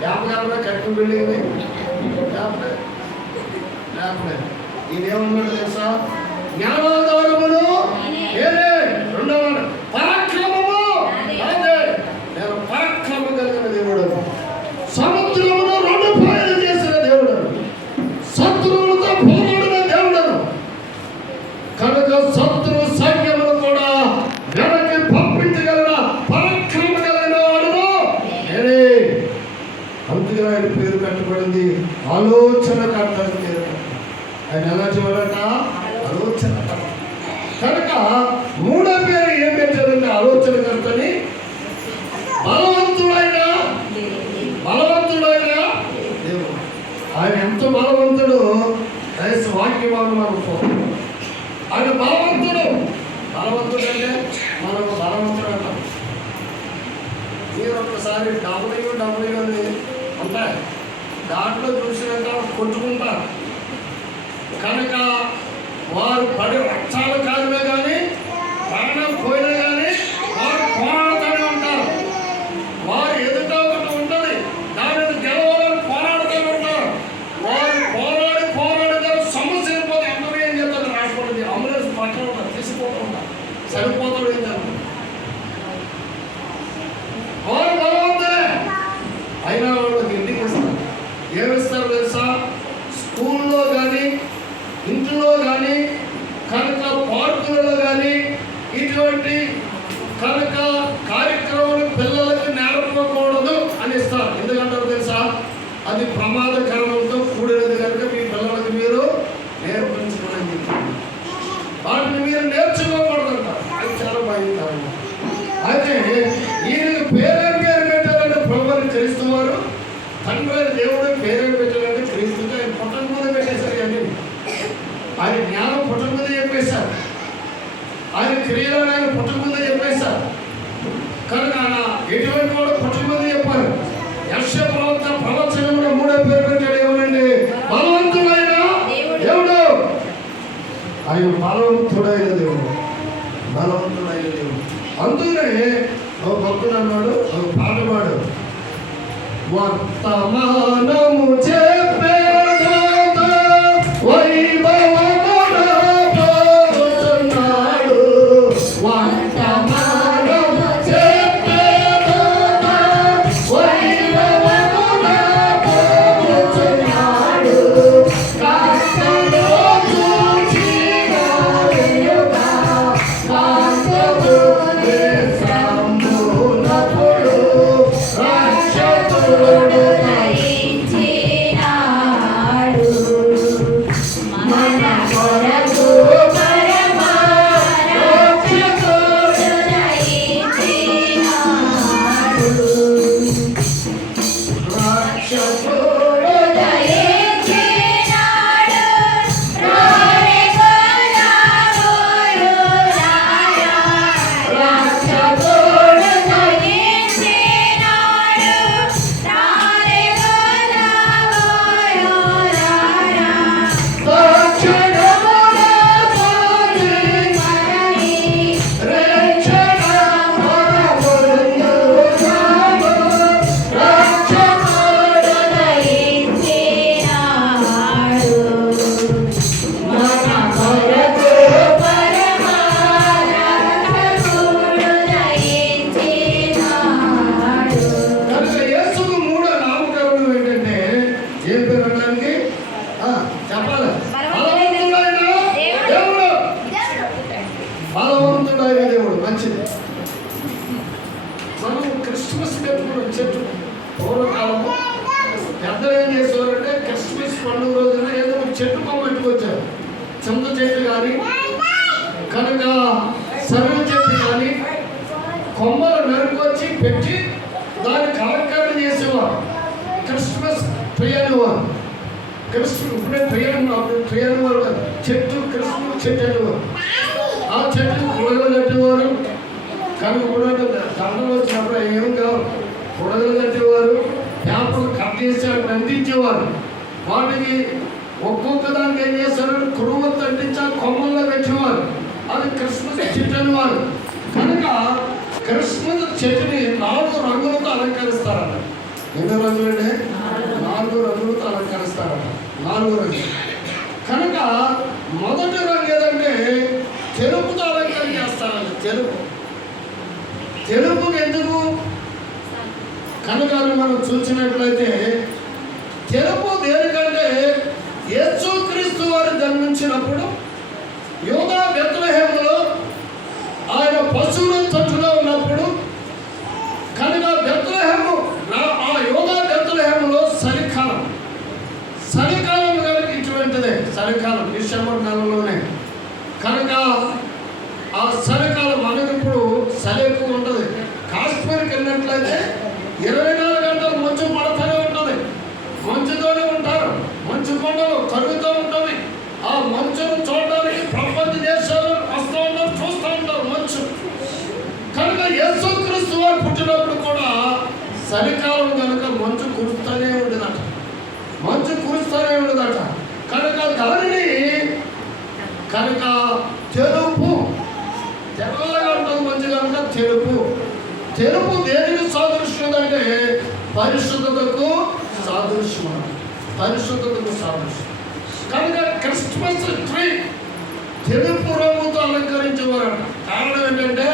లేపగలమా? కట్టిన బిల్డింగ్ లేపలేదు. ఈయనేమన్నాడు తెలుసా? జ్ఞానాధారమును నేనే, రెండవ పరాక్రమము నాదే. నేను పరాక్రమం కలిగిన దేవుడు, సముద్రమును రెండు పాయలు చేసిన దేవుడు, శత్రువులతో పోరాడిన దేవుడను. కనుక శత్రు సైన్యమును కూడా వెనక్కి పంపించగల పరాక్రమ కలిగిన వాడును నేనే. అందుకే ఆయన పేరు పెట్టబడింది ఆలోచన కర్త పేరు. ఆయన ఎలా చూడట? ఆలోచన. కనుక మూడో పేరు ఏం పెట్టారంటే ఆలోచనకర్తని, బలవంతుడైన దేవుడు. ఆయన ఎంత బలవంతుడు వాక్యమానం అనుకో. ఆయన బలవంతుడు అంటే మనకు బలవంతుడు అంటాం. మీరు ఒకసారి డబ్ల్యూ అని ఉంటాయి, దాంట్లో చూసినాక కొట్టుకుంటారు. కనుక వారు పడి రక్షాల కాలమే కానీ ప్రాణం పోయినా కానీ వారు పోరాడుతూనే ఉంటారు. వారు ఎదుట ఒకటి ఉంటుంది, దానిని గెలవాలని పోరాడుతూనే ఉంటారు. వారు పోరాడి సమస్య పోతే అందరూ ఏం చేస్తారు, రాకపోతుంది అంబులెన్స్ పక్కన ఉంటారు, తీసుకుపోతూ ఉంటారు, సరిపోతాడు ఏం చేస్తారు. వారు బలవంతులే అయినా వాళ్ళకి ఇంటికి ఇస్తారు. ఏమిస్తారు తెలుసా? స్కూల్లో కానీ, ఇంట్లో కానీ, కనుక పార్కులలో కానీ ఇటువంటి కనుక కార్యక్రమాలు పిల్లలకి నేర్పకూడదు అని ఇస్తారు. ఎందుకంటారు తెలుసా? అది ప్రమాదకరంతో కూడినది కనుక మీ పిల్లలకి మీరు నేర్పించుకోవడం, వాటిని మీరు నేర్చుకోకూడదంటారు. అది చాలా భయంకరం. అయితే ఈయనకి పేరు పెట్టాలంటే ప్రభువుని క్రీస్తు వారు, తండ్రి దేవుడు పేరు పెట్టాలంటే క్రీస్తుగా ఆయన పుట్టక ముందు పెట్టేశారు. కానీ ఆయన జ్ఞానం పుట్టక ముందే చెప్పేశారు, ఆయన క్రియలను ఆయన పుట్టక ముందే చెప్పేశారు. కనుక ఆయన ఎటువంటి వాడు పుట్టక ముందే చెప్పారు. యెషయా ప్రవక్త ప్రవచనంలో మూడో పేరు పెట్టాడు ఏమనండి? బలవంతుడైన దేవుడు. ఆయన బలవంతుడైన దేవుడు. అందుకనే ఒక భక్తుడు అన్నాడు, ఒక పాట పాడు, వర్తమానము చెప్పేదాత వైభవమున పోతున్నాడు. వర్తమానము చెప్పేదాత వైభవమున పోతున్నాడు. కాంతలో చూచిన వెలుగ కాంతలో సంబునపుడు రక్షకుడు చెట్టు కొమ్మ పెట్టుకొచ్చారు. చింత చెట్టు కానీ, కనుక సరువు చెట్టు కానీ కొమ్మలు నరుకొచ్చి పెట్టి దానికి అలంకరణ చేసేవారు. క్రిస్మస్ ట్రీ అనేవారు. ఇప్పుడే ట్రీ అనేవారు చెట్టు, క్రిస్మస్ చెట్టు అనేవారు. ఆ చెట్టు బుడగలు కట్టేవారు. కనుక బుడగలు దండలు వచ్చినప్పుడు ఏం కావు, బుడగలు కట్టేవారు. పేపర్లు కట్ చేసి అక్కడ అందించేవారు. వాటికి ఒక్కొక్క దానికి ఏం చేస్తారు, కురువత్తు అంటించి ఆ కొమ్మల్లో పెట్టేవారు. అది క్రిస్మస్ చెట్టు అనేవారు. కనుక క్రిస్మస్ చెట్టుని 4 రంగులతో అలంకరిస్తారట. ఎన్ని రంగులంటే 4 రంగులతో అలంకరిస్తారట. 4 రంగులు. కనుక మొదటి రంగు ఏదంటే తెలుపుతో అలంకరణ చేస్తారంట. తెలుపు ఎందుకు కనుక మనం చూసినట్లయితే తెలుపు దేనికంటే యేసుక్రీస్తు వారు జన్మించినప్పుడు యూదా బెత్లెహేములో ఆయన పశువుల తట్టులో ఉన్నప్పుడు కనుక బెత్లెహేము ఆ యూదా బెత్లెహేములో చలికాలం కనుక ఇటువంటిదే. చలికాలం డిసెంబర్ నెలలోనే కనుక ఆ చలికాలం మనకి ఇప్పుడు చలి ఎక్కువ ఉంటుంది. కాశ్మీర్కి వెళ్ళినట్లయితే 24 గంటలు మంచు పడుతూనే ఉంటుంది. మంచుతోనే ఉంటారు. మంచు కొండలు కరుగుతూ ఉంటుంది. ఆ మంచును చూడడానికి ప్రపంచ దేశాలు వస్తూ ఉంటారు, చూస్తూ ఉంటారు మంచు. కనుక యేసుక్రీస్తు వారు పుట్టినప్పుడు కూడా చలికాలం కనుక మంచు కురుస్తూనే ఉండదట. మంచు కురుస్తూనే ఉండదట. కనుక దానిని కనుక తెలుపు, తెల్లగా ఉంటుంది మంచి కనుక తెలుపు. తెలుపు దేనికి సాదృశ్యం అంటే పరిశుద్ధతకు సాదృశ్యం. పరిశుద్ధతకు సాదృశ్యం. కనుక క్రిస్మస్ ట్రీ తెలుపు రంగుతో అలంకరించేవారట. కారణం ఏంటంటే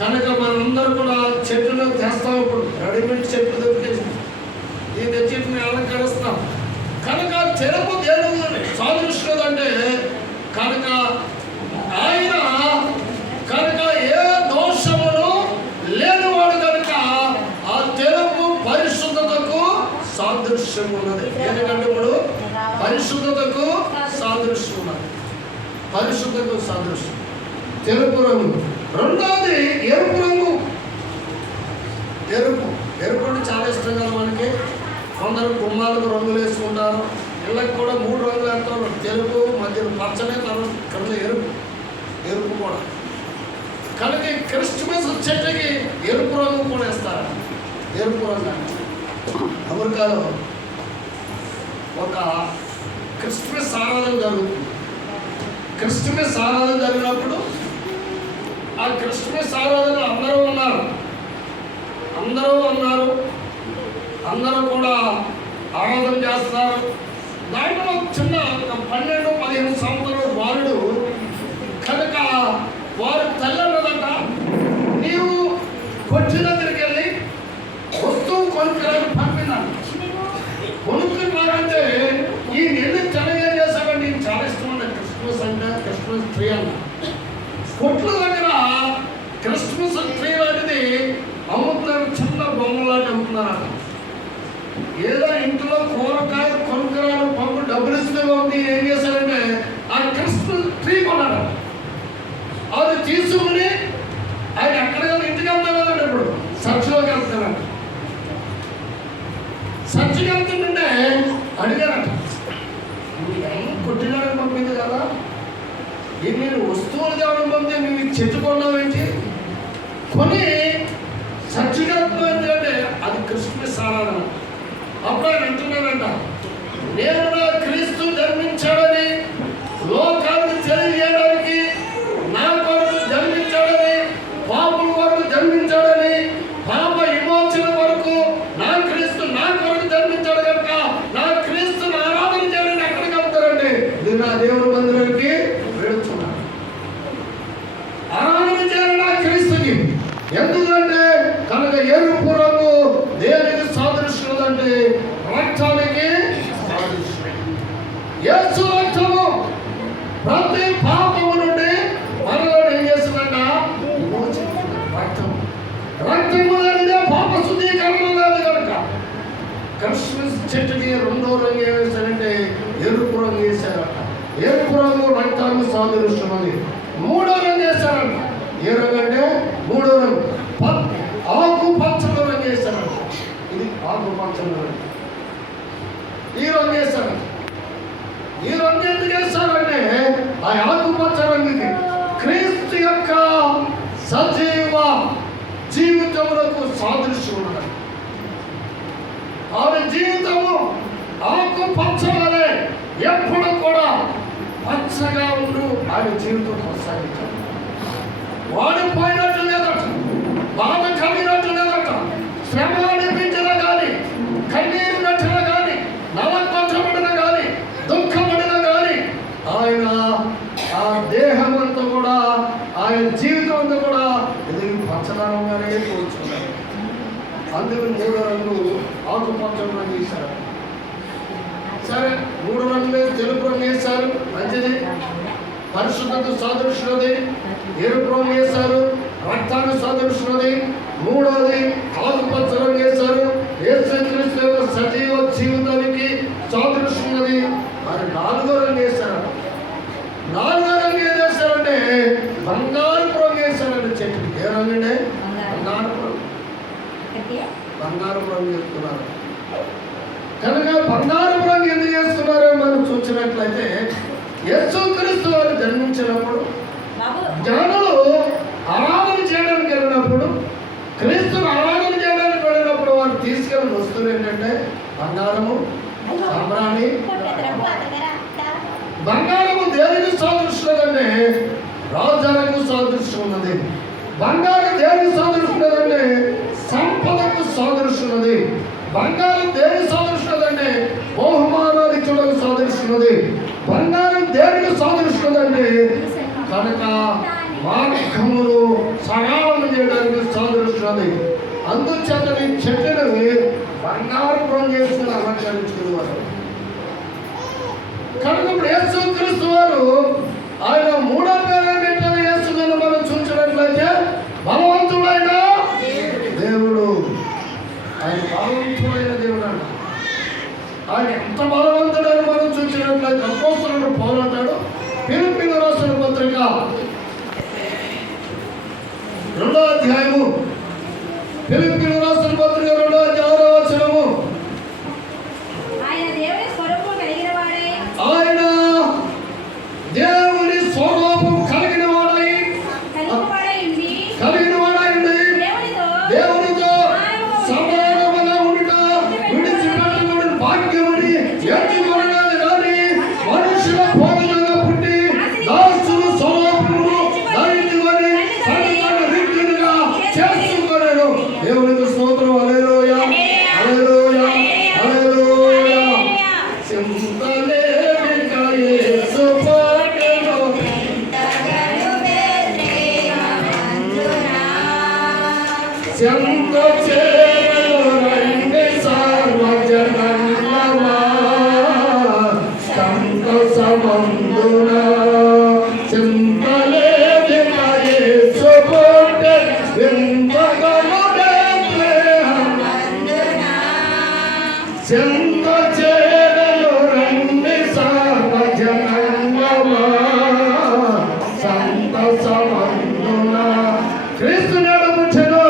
కనుక మనందరూ కూడా చెట్లు తెస్తాం. ఇప్పుడు రెడీమేడ్ చెట్లు దొరికేసి ఈ చెట్టుని అలంకరిస్తాం. కనుక తెలుపు దేని సాదృశ్యం అంటే కనుక ఆయన కనుక ఏ దోషమును లేనివాడు కనుక ఆ తెలుపు పరిశుద్ధతకు సాదృశ్యం ఉన్నది. ఎందుకంటే ఇప్పుడు పరిశుద్ధతకు సాదృశ్యం ఉన్నది. పరిశుద్ధతకు సాదృశ్యం తెలుపు రంగు. రెండవది ఎరుపు రంగు. ఎరుపు అంటే చాలా ఇష్టం కదా మనకి. కొందరు గుమ్మాలకు రంగులు వేసుకుంటారు. ఇళ్ళకి కూడా 3 రంగులు వేస్తారు. తెలుపు, మధ్య పచ్చనే, తర్వాత ఎరుపు కూడా. కనుక క్రిస్మస్ చెట్టుకి ఎరుపు రంగు కూడా వేస్తారు. ఎరుపు రంగు అమెరికాలో ఒక క్రిస్మస్ ఆరాధన జరుగుతుంది. క్రిస్మస్ ఆరాధన జరిగినప్పుడు ఆ క్రిస్మస్ ఆరాధన అందరూ ఉన్నారు. అందరూ కూడా ఆరాధన చేస్తున్నారు. దాంట్లో చిన్న 12-15 సంవత్సరాల బాలుడు కనుక వారు తల్లన్నదంట, నీవు కొట్టు దగ్గరికి వెళ్ళి వస్తువు కొనుక్కురాని పంపినాను. కొనుక్కున్నారంటే ఈ నెల్లి తెలంగాణ చేశాడండి. నేను చాలా ఇష్టం క్రిస్మస్ అంటే క్రిస్మస్ ట్రీ అన్న. కొట్ల దగ్గర క్రిస్మస్ ట్రీ లాంటిది అమ్ముతున్నారు. చిన్న బొమ్మ లాంటి అమ్ముతున్నారట. ఏదో ఇంట్లో కూరగాయ కొనుక్కరాలు పంపు డబ్బులు ఇస్తే ఉంది. ఏం చేశారంటే ఆ క్రిస్మస్ ట్రీ కొన్నాడు. అది తీసుకుని ఆయన ఎక్కడికి ఇంటికి వెళ్తాం కదండి. ఇప్పుడు చర్చిలోకి వెళ్తున్నాడు. చర్చికి వెళ్తుంటే అడిగారట, కొట్టినాడని పంపింది కదా, ఇది నేను వస్తువులు తేవడం పంపితే మేము చెట్టు కొన్నామేంటి కొని చర్చికి వెళ్తున్నాం. ఎందుకంటే అది క్రిస్మస్ ఆరాధన. అప్పుడు ఆయన అంటున్నాడంట, నేను నా క్రీస్తు జన్మించాడని లోకానికి తెలియజేయడానికి నా కొరకు జన్మించాడని, పాపుల కొరకు జన్మించాడని, పాప విమోచన వరకు నా క్రీస్తు నా కొరకు జన్మించాడు కనుక నా క్రీస్తుని ఆరాధన చేయడానికి ఎక్కడికి వెళ్తారండి? ఇది నా దేవుని మందిరానికి వెళుతున్నాను. ఆరాధన చేయాలి నా క్రీస్తుకి. ఎందుకంటే కనుక ఎరుపు రంగు దేనికి సాదృశ్యం అంటే రక్తానికి సాదృశ్యం. యేసు రక్తము ప్రతి పాపము నుండి మనలో ఏం చేస్తుందంట? రక్తము లేనిదే పాప శుద్ధీకరణ లేదు కనుక క్రిస్మస్ చెట్టుకి రెండో రంగు ఏం వేశారంటే ఎరుపు రంగు వేశారట. ఎరుపు రంగు రక్తానికి సాదృశ్యం అని. మూడో రంగు వేశారంట. ఏ రంగు అంటే మూడో రంగు ఆకుపచ్చల రంగు వేశారంట. ఇది ఆకుపచ్చల రంగు. ఈ రంగు వేశారంట. ఈ రంగు ఎందుకు వేస్తారంటే ఆ ఆకుపచ్చ రంగుకి క్రీస్తు యొక్క సజీవ జీవితములకు సాదృశ్యం ఉన్నది. ఆమె జీవితము ఆకుపచ్చ వలె ఎప్పుడు కూడా పచ్చగా ఉండు ఆమె జీవితం కొనసాగించాలి. వాడిపోయినట్టు లేదట, బాధ కలిగినట్టు లేదట, శ్రమ అనిపించినా కానీ, కన్నీరు నచ్చినా కానీ, నలకొచ్చబడినా కానీ, దుఃఖపడినా కానీ ఆయన ఆ దేహం అంతా కూడా ఆయన జీవితం అంతా కూడా ఇది పచ్చదనంగానే కూర్చున్నారు. అందుకు మూడో రంగు ఆకుపచ్చ రంగు వేశారు. సరే, 3 రంగులు తెలుపు రంగు వేశారు, మంచిది. పరిశుద్ధత సాదృశ్యున్నది. ఎరుపు రంగు వేశారు, రక్తాన్ని సాదృశ్యున్నది. మూడోది ఆకుపచ్చ రంగు వేశారు, యేసుక్రీస్తు యొక్క సజీవ జీవితానికి సాదృశ్యున్నది. మరి 4వ రంగు వేశారు. 4వ రంగు ఏం చేశారు? కనుక బంగారపు రంగు ఎందుకు వేసుకున్నారో మనం చూసినట్లయితే యేసుక్రీస్తు వారు జన్మించినప్పుడు జనులు ఆరాధన చేయడానికి వెళ్ళినప్పుడు, క్రీస్తును ఆరాధన చేయడానికి వెళ్ళినప్పుడు వారు తీసుకెళ్ళిన వస్తువులు ఏంటంటే బంగారము, సాంబ్రాణి. బంగారము దేనికి సాదృశ్యదంటే రాజాలకు సాదృశ్యం ఉన్నది. బంగారం దేనికి సాదృశ్యదంటే సంపదకు సాదృశ్యన్నది. బంగారం దేనికి సాదృశ్యదంటే బహుమానాలు ఇచ్చడానికి సాదృశ్యన్నది. బంగారం దేనికి సాదృశ్యదంటే కనుక మార్గములు సరళం చేయడానికి సాదృశ్యన్నది. అందుచేత ఈ చెట్టుని బంగారం రంగు చేసుకుని అలంకరించుకునేవారు. కనుక ఇప్పుడు యేసుక్రీస్తు వారు ఆయన మూడో పేరు పెట్టిన యేసుని మనం చూసినట్లయితే బలవంతుడైన దేవుడు. ఆయన బలవంతుడైన దేవుడు అంట. ఆయన ఎంత బలవంతుడని మనం చూసినట్లయితే అపోస్తలుడు పౌలు అంటాడు, ఫిలిప్పీయులకు రాసిన పత్రిక 2వ అధ్యాయము, ఫిలిప్పీయులకు రాసిన పత్రిక 2వ అధ్యాయం 6వ వచనము, ఆయన దేవుని స్వరూపం కలిగిన వాడై దేవునితో సమానముగా ఉండుట విడిచిపెట్టబడిన భాగ్యమని ఎంచుకొనలేదు కానీ మనుషుల పోలికగా పుట్టి దాసుల స్వరూపమును ధరించుకొని తనను రిక్తునిగా చేసుకొనెను. దేవునికి స్తోత్రం. హల్లెలూయా, హల్లెలూయా, హల్లెలూయా. చింతలేమిక యేసు పాటెను చెంత చేరను రండి సర్వజనులమా సంతోషమందున చింతలేమిక యేసు పాటెను వింతగనుడే ప్రేమమందున చెంత చేరను రండి సర్వజనులమా సంతోషమందున. క్రీస్తు నేడు పుట్టెను,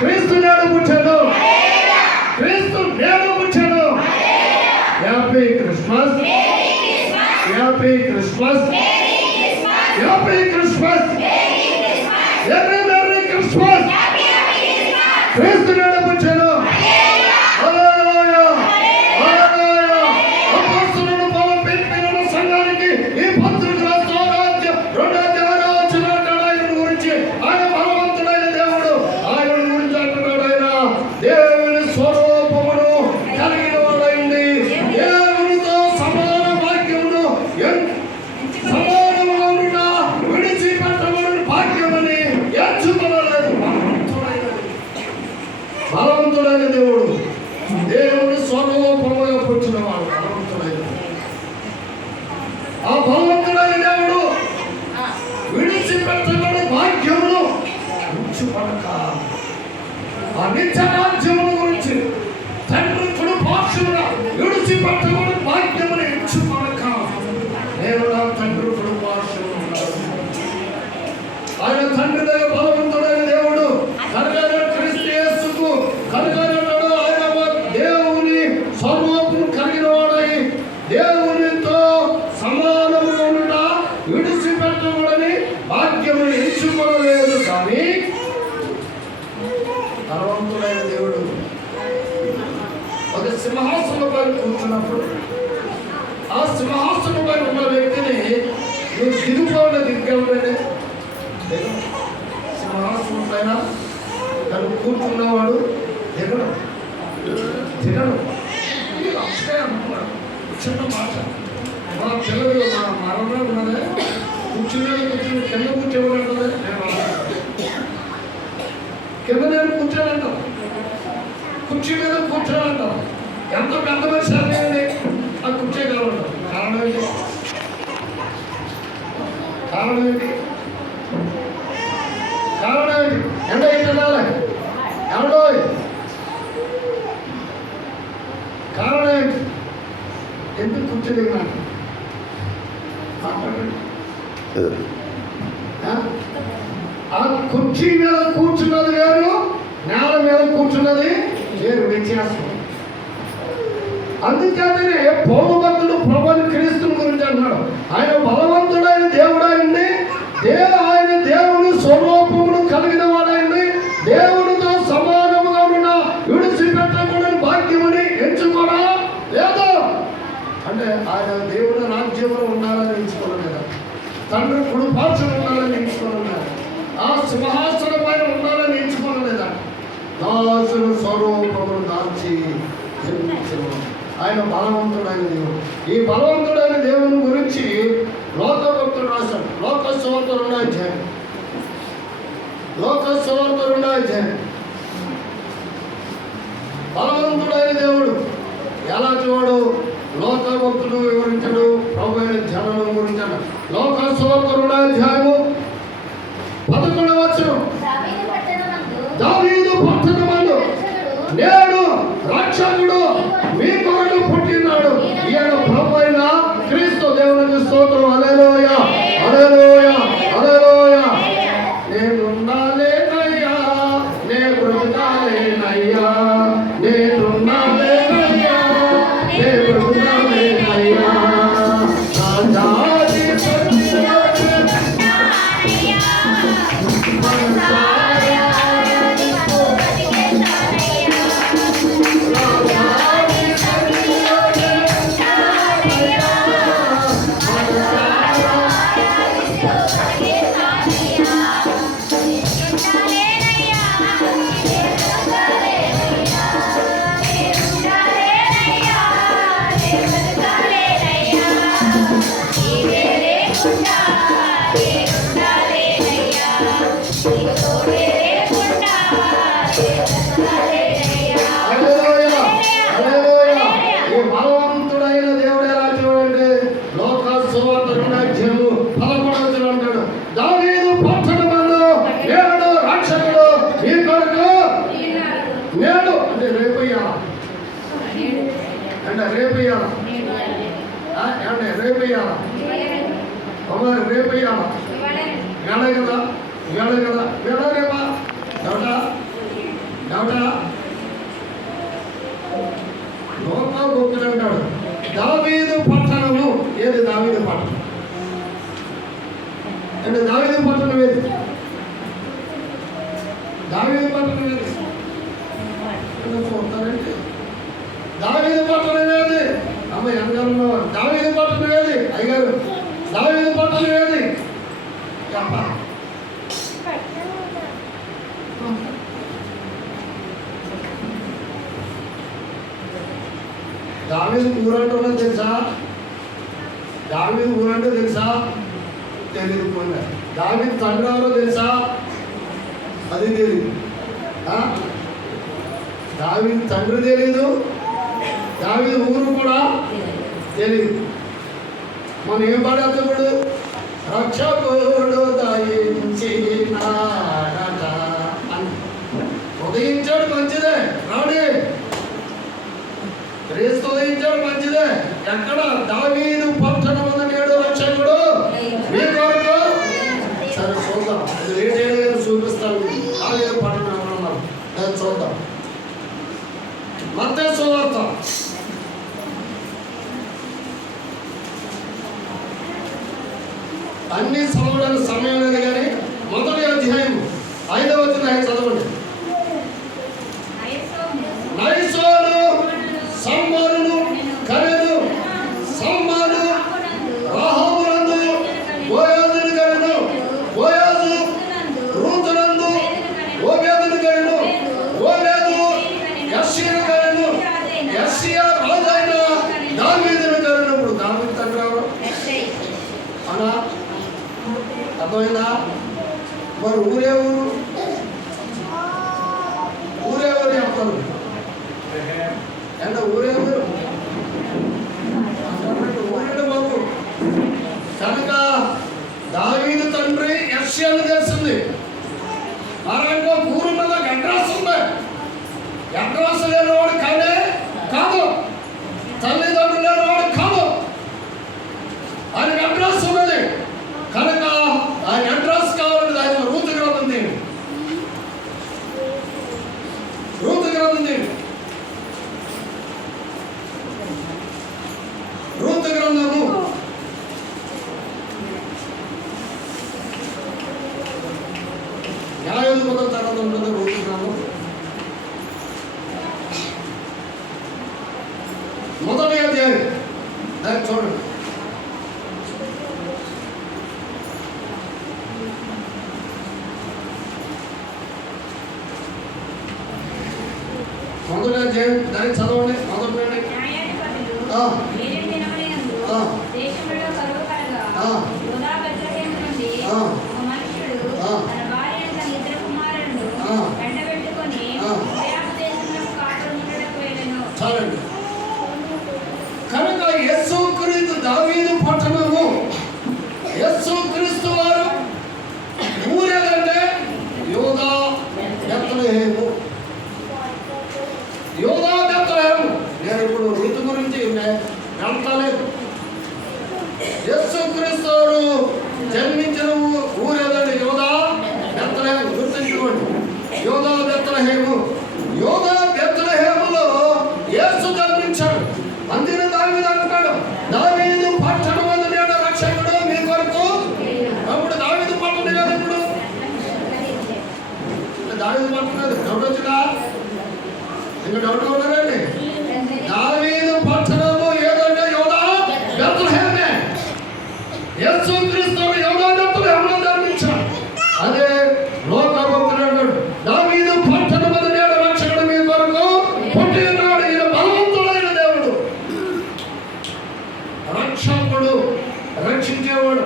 క్రీస్తు నేడు పుట్టెను, క్రీస్తు నేడు పుట్టెను. Happy Christmas, happy Christmas, happy Christmas, a very merry Christmas. క్రీస్తు నేడు పుట్టెను. హల్లెలూయా, హల్లెలూయా. అపోస్తలుడు పౌలు పిలిపిన సంఘానికి ఈ పత్రిక రాస్తాడు. 2వ అధ్యాయం 6వ వచనం అంటాడు ఆయన గురించి. ఆయన బలవంతుడైన దేవుడు. ఆయన గురించి అంటున్నాడు, ఆయన దేవుని స్వరూపమును కలిగిన వాడైంది. దేవునితో సమాన భాగ్యమును సమానముగా ఉండుట విడిచిపెట్టబడిన భాగ్యమని ఎంచుకొనలేదు. బలవంతుడైన దేవుడు, దేవుని స్వరూపముగా పుట్టినవాడు బలవంతుడైన. ఆ బలవంతుడైన దేవుడు విడిచిపెట్టబడిన భాగ్యమును ఉంచుకొనక ఆ నిత్య రాజ్యముల గురించి తండ్రి కుడి పార్శ్వమున విడిచిపెట్టబడిన భాగ్యమును ఎంచుకొనక నేను నా తండ్రి కుడి పార్శ్వమున ఉన్నాను. ఆయన తండ్రి దగ్గర బలవంతుడైన దేవుడు. కనుక క్రీస్తు యేసుకు కనుక ఆయన దేవుని స్వరూపం కలిగిన వాడై దేవునితో సమానముగా ఉండుట విడిచిపెట్టబడని భాగ్యమును ఎంచుకోలేదు. కానీ బలవంతుడైన దేవుడు ఒక సింహాసనంపై కూర్చున్నప్పుడు ఆ సింహాసనంపై ఉన్న వ్యక్తిని నువ్వు దిగుపోయిన దిగ్గవనే సింహాసనం పైన తను కూర్చున్నవాడు దిగడు, దిగడు. ఇది అప్పుడే అనుకున్నాడు. చిన్న మాట మా పిల్లలు మా మరణం ఉన్నదే కూర్చుని కింద కూర్చోబడి కింద నేను కూర్చోనంటాం, కుర్చీ మీద కూర్చోనంటాం. ఎంత పెద్ద మనిషి అనేది ఆ కుర్చీ కావాలంటాం. కారణం ఏంటి? కారణం ఏంటి? కారణం ఏంటి? ఎంత ఏంటనాలి ఎవడో కారణం ఏంటి? ఎందుకు కుర్చీ దిగినా ఆ కుర్చీ మీద కూర్చున్నది వేరు, నేల మీద కూర్చున్నది వేరు, వ్యత్యాసం. అందుచేతనే పౌలు భక్తుడు ప్రభువైన క్రీస్తుని గురించి అంటున్నాడు, ఆయన బలవంతుడైన దేవుడైంది, ఆయన దేవుని స్వరూపమును కలిగిన వాడైంది, దేవునితో సమానముగా ఉన్న విడిచిపెట్టకూడని భాగ్యమని ఎంచుకోరా లేదా అంటే ఆయన దేవుని రాజ్యంలో ఉండాలని ఎంచుకోవాలి కదా, తండ్రి కుడిపార్శ్వన ఉండాలని ఎంచుకోవాలి కదా, ఆ సింహాసనం పైన ఉండాలని ఎంచుకోవాలి లేదా, దాసుని స్వరూపమును దాల్చి ఆయన బలవంతుడైన దేవుడు. ఈ బలవంతుడైన దేవుని గురించి లోకభక్తుడు రాశాడు. లోక సువార్త 2వ అధ్యాయం, లోక సువార్త 2వ అధ్యాయం. బలవంతుడైన దేవుడు ఎలా చూడు, లోకభక్తుడు వివరించడు, ప్రభు అయిన జనం గురించాడు. లోక సువార్త 2వ అధ్యాయము 11వ వచనం. దావీదు పట్టణమందు నేడు రక్షకుడు మీ కొరకు పుట్టినాడు, ఈయన ప్రభు అయిన క్రీస్తు. దేవునికి స్తోత్రం. హల్లెలూయా, హల్లెలూయా, హల్లెలూయా. నేనున్నాలేనయ్యా, నే బ్రతుకాలేనయ్యా, నేనున్నాలేనయ్యా, నే బ్రతుకాలేనయ్యా. రాజాది అంటాడు. దావీదు పట్టణము ఏది? దావీదు పట్టణం అంటే దావీదు పట్టణం ఏది? దావీదు పట్టణం ఏది? చూస్తారంటే దావీదు పట్టణం ఏది? అమ్మ ఎంగల్లో దావీదు పట్టణం ఏది? అయ్యారు దావీదు పట్టణం ఏది? చెప్పాలి. దావీదు ఊరంటే తెలుసా? దావీదు ఊరంటే తెలుసా? తెలియదు. పోయినా దావీదు తండ్రి ఎవరో తెలుసా? అది తెలియదు. దావీదు తండ్రి తెలీదు, దావీదు ఊరు కూడా తెలియదు. మనం ఏం పాడేస్తాం ఇప్పుడు? రక్షకుడు దయించినాడట అని ఉదయించాడు, మంచిదే. రాడే క్రీస్తు ఉదయించాడు, మంచిదే. ఎక్కడ? దావీదు పట్టణమున నేడు రక్షకుడు మీ కొరకు. సరే చూద్దాం, అది రేట్ చూపిస్తాను. దావీదు పట్టణం ఎవరన్నారు నేను చూద్దాం. మత్తయి సువార్త అన్ని చదవడానికి సమయం లేదు కానీ మొదటి అధ్యాయం 5వ వచనం చదవండి. నయసోను సమ్మానును కరెను, సమ్మాను రాహాబునందు బోయాజును కరెను, బోయాజు రూతునందు ఓబేదును కరెను, ఓబేదు యెష్షయిని కరెను, యెష్షయి రాజైన దావీదును కరెను. ఇప్పుడు దావీదు తండ్రి ఎవరు? అనా అర్థమైందా? మరి ఊరే ఊరు? ఊరే ఊరు చెప్తారు అంటే ఊరే ఊరు ఊరండి బాబు. కనుక దావీదు తండ్రి యెష్షయి అని తెలిసింది. మరంటే ఊరు మీద అడ్రస్ ఉంది. అడ్రస్ లేనివాడు కాదే కాదు, తల్లిదండ్రులు లేనివాడు కాదు. ఆయనకి అడ్రస్ ఉన్నది. కనుక ఆయన అడ్రస్ కావాలంటే ఆయన రూతు గ్రంథం తీయండి, రూతు గ్రంథం తీయండి. దాన్ని చూడండి. మొదటి దాన్ని చదవండి. మొదటి న్యాయాధిపతులు ఏడేడు దినములయందు దేశములో కరువు కలగా యూదా బెత్లెహేము నుండి ఒక మనుష్యుడు తన భార్యను తన ఇద్దరు కుమారులను వెంటబెట్టుకొని గిలాదు దేశంలో కాపురముండుటకు వెళ్ళెను. చాలండి. కనుక యేసుక్రీస్తు దావీదు పట్టణము, యేసుక్రీస్తు వారు ఊరేదంటే యూదా బెత్లెహేము. యూదా బెత్లెహేము. నేను ఇప్పుడు ఋతు గురించి వెళ్తలేదు. యేసుక్రీస్తు వారు జన్మించిన ఊరేదండి యూదా బెత్లెహేము. గుర్తుంచుకోండి, యూదా బెత్లెహేము. యూదా బెత్లెహేములో యేసు జన్మించాడు. అందుకే దావీదు అంటాడు, దావీదు పట్టణమందు నేడు రక్షకుడు మీ కొరకు. అప్పుడు దావీదు పట్టణం కాదు, ఇప్పుడు దావీదు పట్టణం డౌట్ వచ్చినా? ఇంకా డౌట్ ఉన్నారండి? దావీదు పట్టణము ఏదంటే యూదా బెత్లెహేమే. యేసుక్రీస్తు యూదా బెత్లెహేములో జన్మించాడు. అదే లోకభక్తుడు అంటాడు, దావీదు పట్టణమందు నేడు రక్షకుడు మీ కొరకు పుట్టి ఉన్నాడు. ఈయన బలవంతుడైన దేవుడు, రక్షకుడు, రక్షించేవాడు.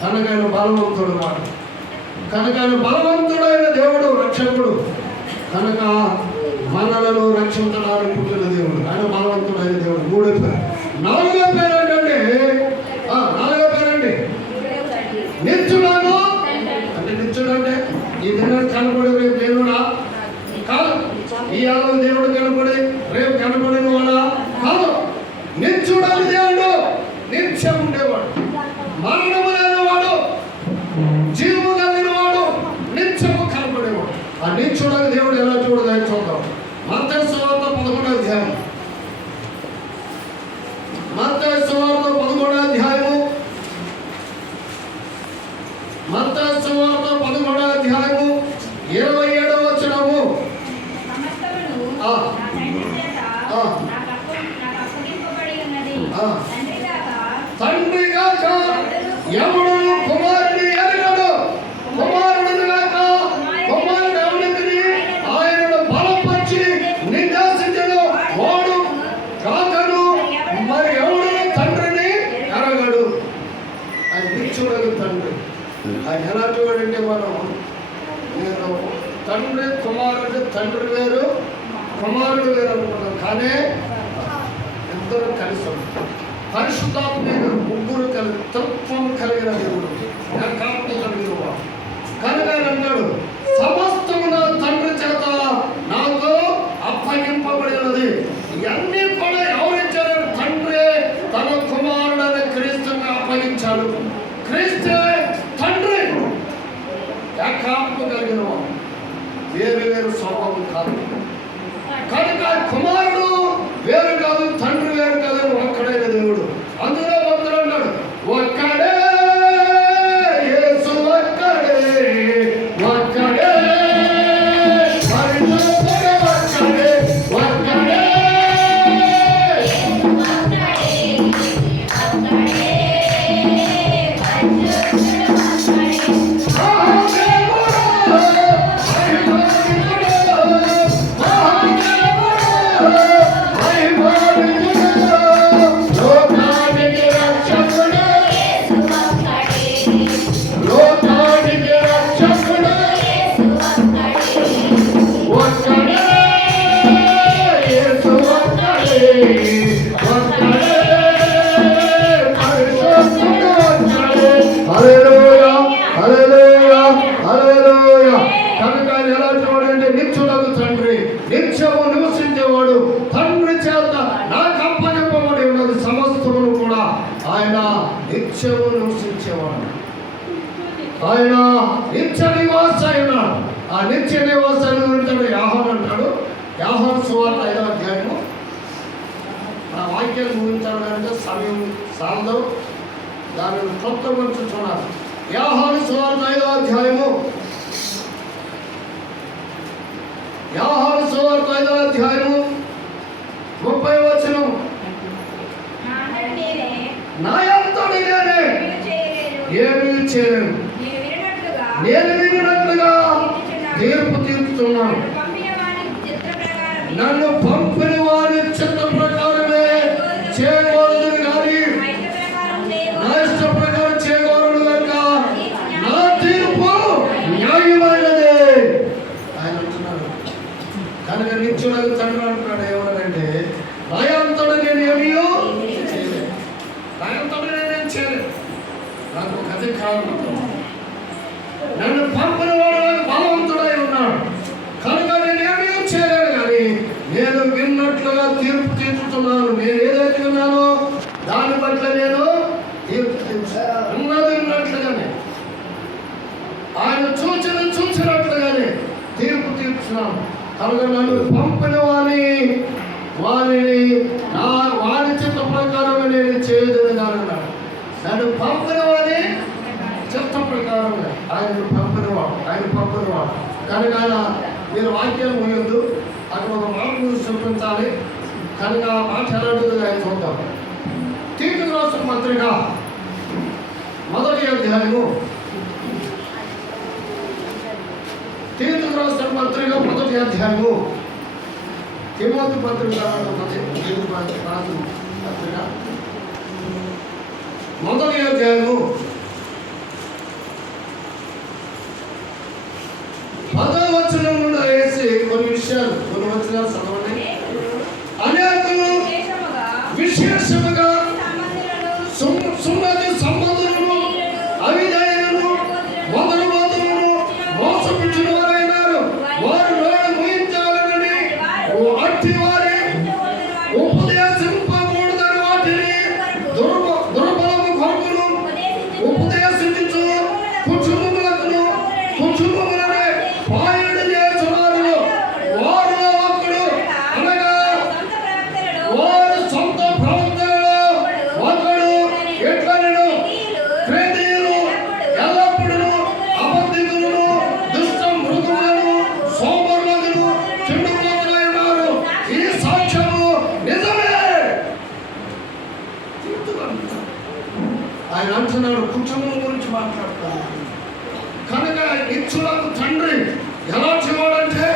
కనుక బలవంతుడు మాట. కనుక బలవంతుడైన దేవుడు, రక్షకుడు. కనుక మనలను రక్షించడానికి పుట్టిన దేవుడు ఆయన బలవంతుడైన దేవుడు. మూడో పేరు. నాలుగో పేరు ఏంటంటే నిత్యుడాను. అంటే నిత్యుడు అంటే ఈ దినాన్ని కనపడి రేపు దేవుడా కాదు. ఈ ఆలోచన దేవుడు కనపడి రేపు కనపడిన వాడా కాదు. నిత్యుడని దేవుడు, నిత్యం ఉండేవాడు, మరణము లేనివాడు, జీవము కలిగిన వాడు, నిత్యము కనపడేవాడు. ఆ నిత్యుడని దేవుడు ఎలా చూడదని చూద్దాం. మత్తయి సువార్త 11వ అధ్యాయం. మత్తయి సువార్త 11వ అధ్యాయము. మత్తయి సువార్త 11వ అధ్యాయము 27వ వచనము. తండ్రి గాక ఎవడు కుమారుని ఎరగడు, కుమారుడు గాక కుమారుడు ఎవరికి ఆయనను బలపరిచి నిర్దేశించడు వాడు కాకను మరి ఎవడు తండ్రిని ఎరగడు. ఆయన నిత్యుడని తండ్రి. ఆయన ఎలాంటి వాడంటే మనం నేను తండ్రి కుమారుడు, తండ్రి వేరు కుమారుడు వేరు అనుకున్నాం. కానీ ఇద్దరు కలిసి పరిశుద్ధాత్మ ముగ్గురు కలిగి తత్వం కలిగిన దేవుడు, ఏకాత్మ కలిగిన వాడు. కనుక అన్నాడు, సమస్తము నా తండ్రి చేత నాకు అప్పగింపబడినది. ఇవన్నీ కూడా ఎవరిచ్చారు? తండ్రి తన కుమారుడైన క్రీస్తుని అప్పగించాడు. క్రీస్తే తండ్రి, ఏకాత్మ కలిగిన వాడు, వేరు వేరు స్వభావం కాదు. కనుక కుమారుడు వేరు కాదు, తండ్రి వేరు కాదు, ఒక్కడైన దేవుడు. అందులో భక్తుడు అన్నాడు, ఒక్కడే యేసు, ఒక్కడే ఒక్కడే పరిశుద్ధుడు, ఒక్కడే ఒక్కడే నిత్యము నివసించేవాడు, తండ్రి చేత నాకు అప్పగింపబడి ఉన్నది సమస్తమును కూడా. ఆయన నిత్యము నివసించేవాడు, ఆయన నిత్య నివాస అయినాడు. ఆ నిత్య నివాసాన్ని ఉంటాడు యోహాను అంటాడు. యోహాను సువార్త 5వ అధ్యాయము. ఆ వాక్యాలు ముగించాలంటే సమయం సాలదు, దానిని కొత్త మంచి చూడాలి. యోహాను సువార్త 5వ అధ్యాయము. యోహాను సువార్త 5వ అధ్యాయము 30వ వచనం. నా అంతటి నేనే ఏమీ చేయలేను. నేను వినినట్లుగా తీర్పు తీర్చుతున్నాను. నన్ను పంపిన వారి చిత్త ప్రకారమే చేయకూడదు కానీ నా ఇష్ట ప్రకారం చేయకూడదు కనుక నా తీర్పు న్యాయమైనదే ఆయన అంటున్నాడు. కనుక నిత్యులకు తండ్రి అంటున్నాడు ఏమనంటే నాయంతటా నేను ఏమీయో చేయలేదు, నాయంతటా నేనేం చేయలేదు, నాకు ఒక అధికారం. నన్ను పంపిన వాడు నాకు బలవంతుడై ఉన్నాడు కనుక నేనేమీ చేయలేను కానీ నేను విన్నట్లుగా తీర్పు తీర్చుతున్నాను. నేను ఏదైతే విన్నానో దాన్ని పట్ల నేను తీర్పు ఉన్నది విన్నట్లుగానే, ఆయన చూసినట్లుగానే తీర్పు తీర్చున్నాను. కనుక నన్ను పంపిన వారిని వారి చిత్త ప్రకారం నేను చేయదని అన్నాడు. నన్ను పంపిన వారి చిత్త ప్రకారం ఆయన పంపినవాడు కనుక ఆయన మీరు వాక్యాలు ముగిందు అక్కడ ఒక మాట చూపించాలి. కనుక ఆ మాట ఎలాంటిది ఆయన చూద్దాం. తీతుకు రాసిన పత్రిక మొదటి అధ్యాయము, తీతుకు రాసిన పత్రిక మొదటి అధ్యాయము, తిమోతి పత్రిక మొదటి అధ్యాయము 10వ వచనం నుండి వేసి కొన్ని వచనాలు చదవండి. అనేకులు విశేషముగా సున్నతి సంబంధులను అవిధేయులను మొదలుబోతులను మోసపుచ్చిన వారైనారు. వారు నోరు ముయించాలని అట్టి వారి ఉపదేశింపకూడదని వాటిని దుర్బలము కొరకును ఉపదేశించు కుటుంబములను పాయుడు చేస్తున్నారు. వారిలో ఒకడు అనగా వారు సొంత ప్రవర్తనలో ఒకడు ఎట్లనను క్రేతీయులు ఎల్లప్పుడూ అబద్ధికులను దుష్ట మృగములను సోమరులను చెడుకోతున్నారు. ఈ సాక్ష్యము నిజమే. ఆయన అంటున్నాడు, కుటుంబం గురించి మాట్లాడతాడు. కనుక నిత్యులకు తండ్రి ఎలాంటి వాడంటే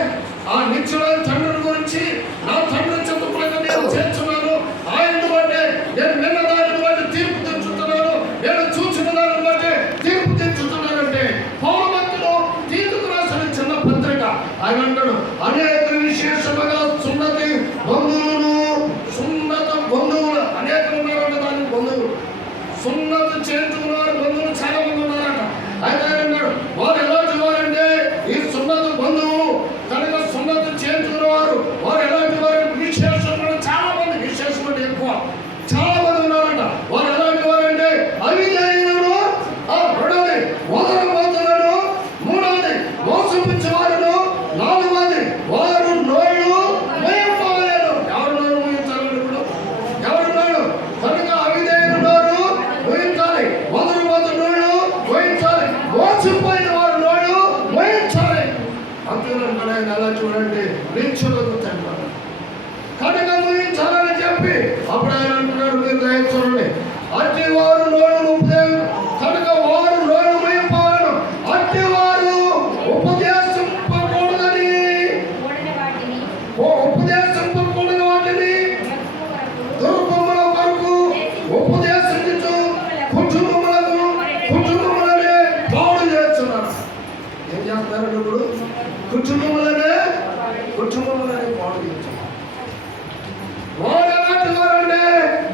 ఆ నిత్యులకు తండ్రి గురించి నా తండ్రి చెప్పుకోలేక నేను చేస్తున్నాను. ఆయన బట్టే నేను విన్న దానిని బట్టి తీర్పు తెచ్చుతున్నాను, నేను చూసిన దానిని బట్టి తీర్పు తెచ్చుతున్నానంటే పౌరు భక్తులు తీతుకు రాసిన చిన్న పత్రిక. ఆయన అంటాడు అనేక విశేషముగా సున్నత బంధువులు అనేక ఉన్నారంట. దానికి బంధువులు సున్నత చేతున్నారు బంధువులు చాలా మంది ఉన్నారట. ఆయన అన్నాడు వారు ఎలాంటి వారంటే ఈ సున్నత బంధువులు కనుక సున్నత చేతున్న వారు ఎలాంటి వారు విశేషమైన చాలా మంది విశేషమైన ఎక్కువ చాలా మంది ఉన్నారట. వారు ఎలాంటి వారంటే అవిధేయులను, రెండవది వదలబోతులను, మూడవది మోసపుచ్చేవారును, నాలుగవది వారు నోళ్ళు మోయపోలేదు. ఎవరు నోరు మోయించాలండి? ఇప్పుడు ఎవరు నోరు? కనుక అవిధేయుల నోరు మోయించాలి, వదలబోతు నోళ్ళు మోయించాలి, మోసపోయిన వారు నోళ్ళు మోయించాలి. అంతేనా? అలా చూడండి నిత్యులకు తండ్రి కనుక మోయించాలని చెప్పి అప్పుడు ఆయన అంటున్నాడు, మీరు గ్రహించండి, అట్టి వారు నోళ్ళు కనుక వారు నోళ్ళు మోయిపోవాలను, అట్టి వారు ఉపదేశింపకూడదని వాటిని దుర్గముల కొరకు ఉపదేశించు కుటుంబములనే పాడు చేస్తున్నారు. ఏం చేస్తున్నారు? ఇప్పుడు కుటుంబములనే పాడు చేస్తున్నారు. వారు ఎలాంటి వారంటే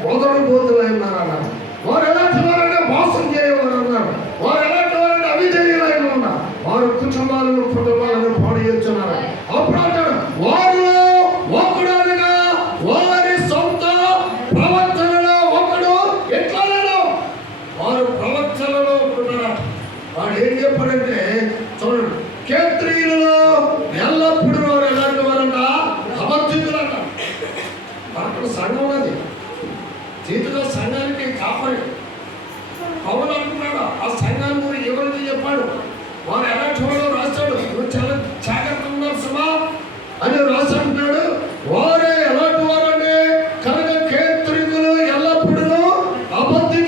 వదలబోతులు అన్నారు. వారు ఎలాంటి వారంటే మోసం చేయవారు అన్నారు. వారు ఎలాంటి వారంటే అవిధేయులైన ఉన్నారు. వారు కుటుంబాలను పాడు చేస్తున్నారు. అప్పుడు అంటాడు వారిలో ఒకడు అనగా వారి సొంత ప్రవర్తనలో ఒకడు ఎట్లనను వారు ప్రవర్తనలో ఉంటున్నారు. వాడు ఏం చెప్పాడంటే చూడండి, కేత్రీయులలో ఎల్లప్పుడూ వారు ఎలాంటి వారంట అబద్ధికులంట. అక్కడ సంఘం ఉన్నది, జీతుగా సంఘానికి కాపరి పౌలు అంటున్నాడు. ఆ సంఘాన్ని గురించి ఎవరైతే చెప్పాడు వారు ఎలాంటి వాడు రాస్తాడు. నువ్వు చాలా జాగ్రత్తగా ఉన్నారు సుమా అని రాసి అంటున్నాడు. వారే ఎలాంటి వారంటే కనుక కేత్రికులు ఎల్లప్పుడూ అబద్ధి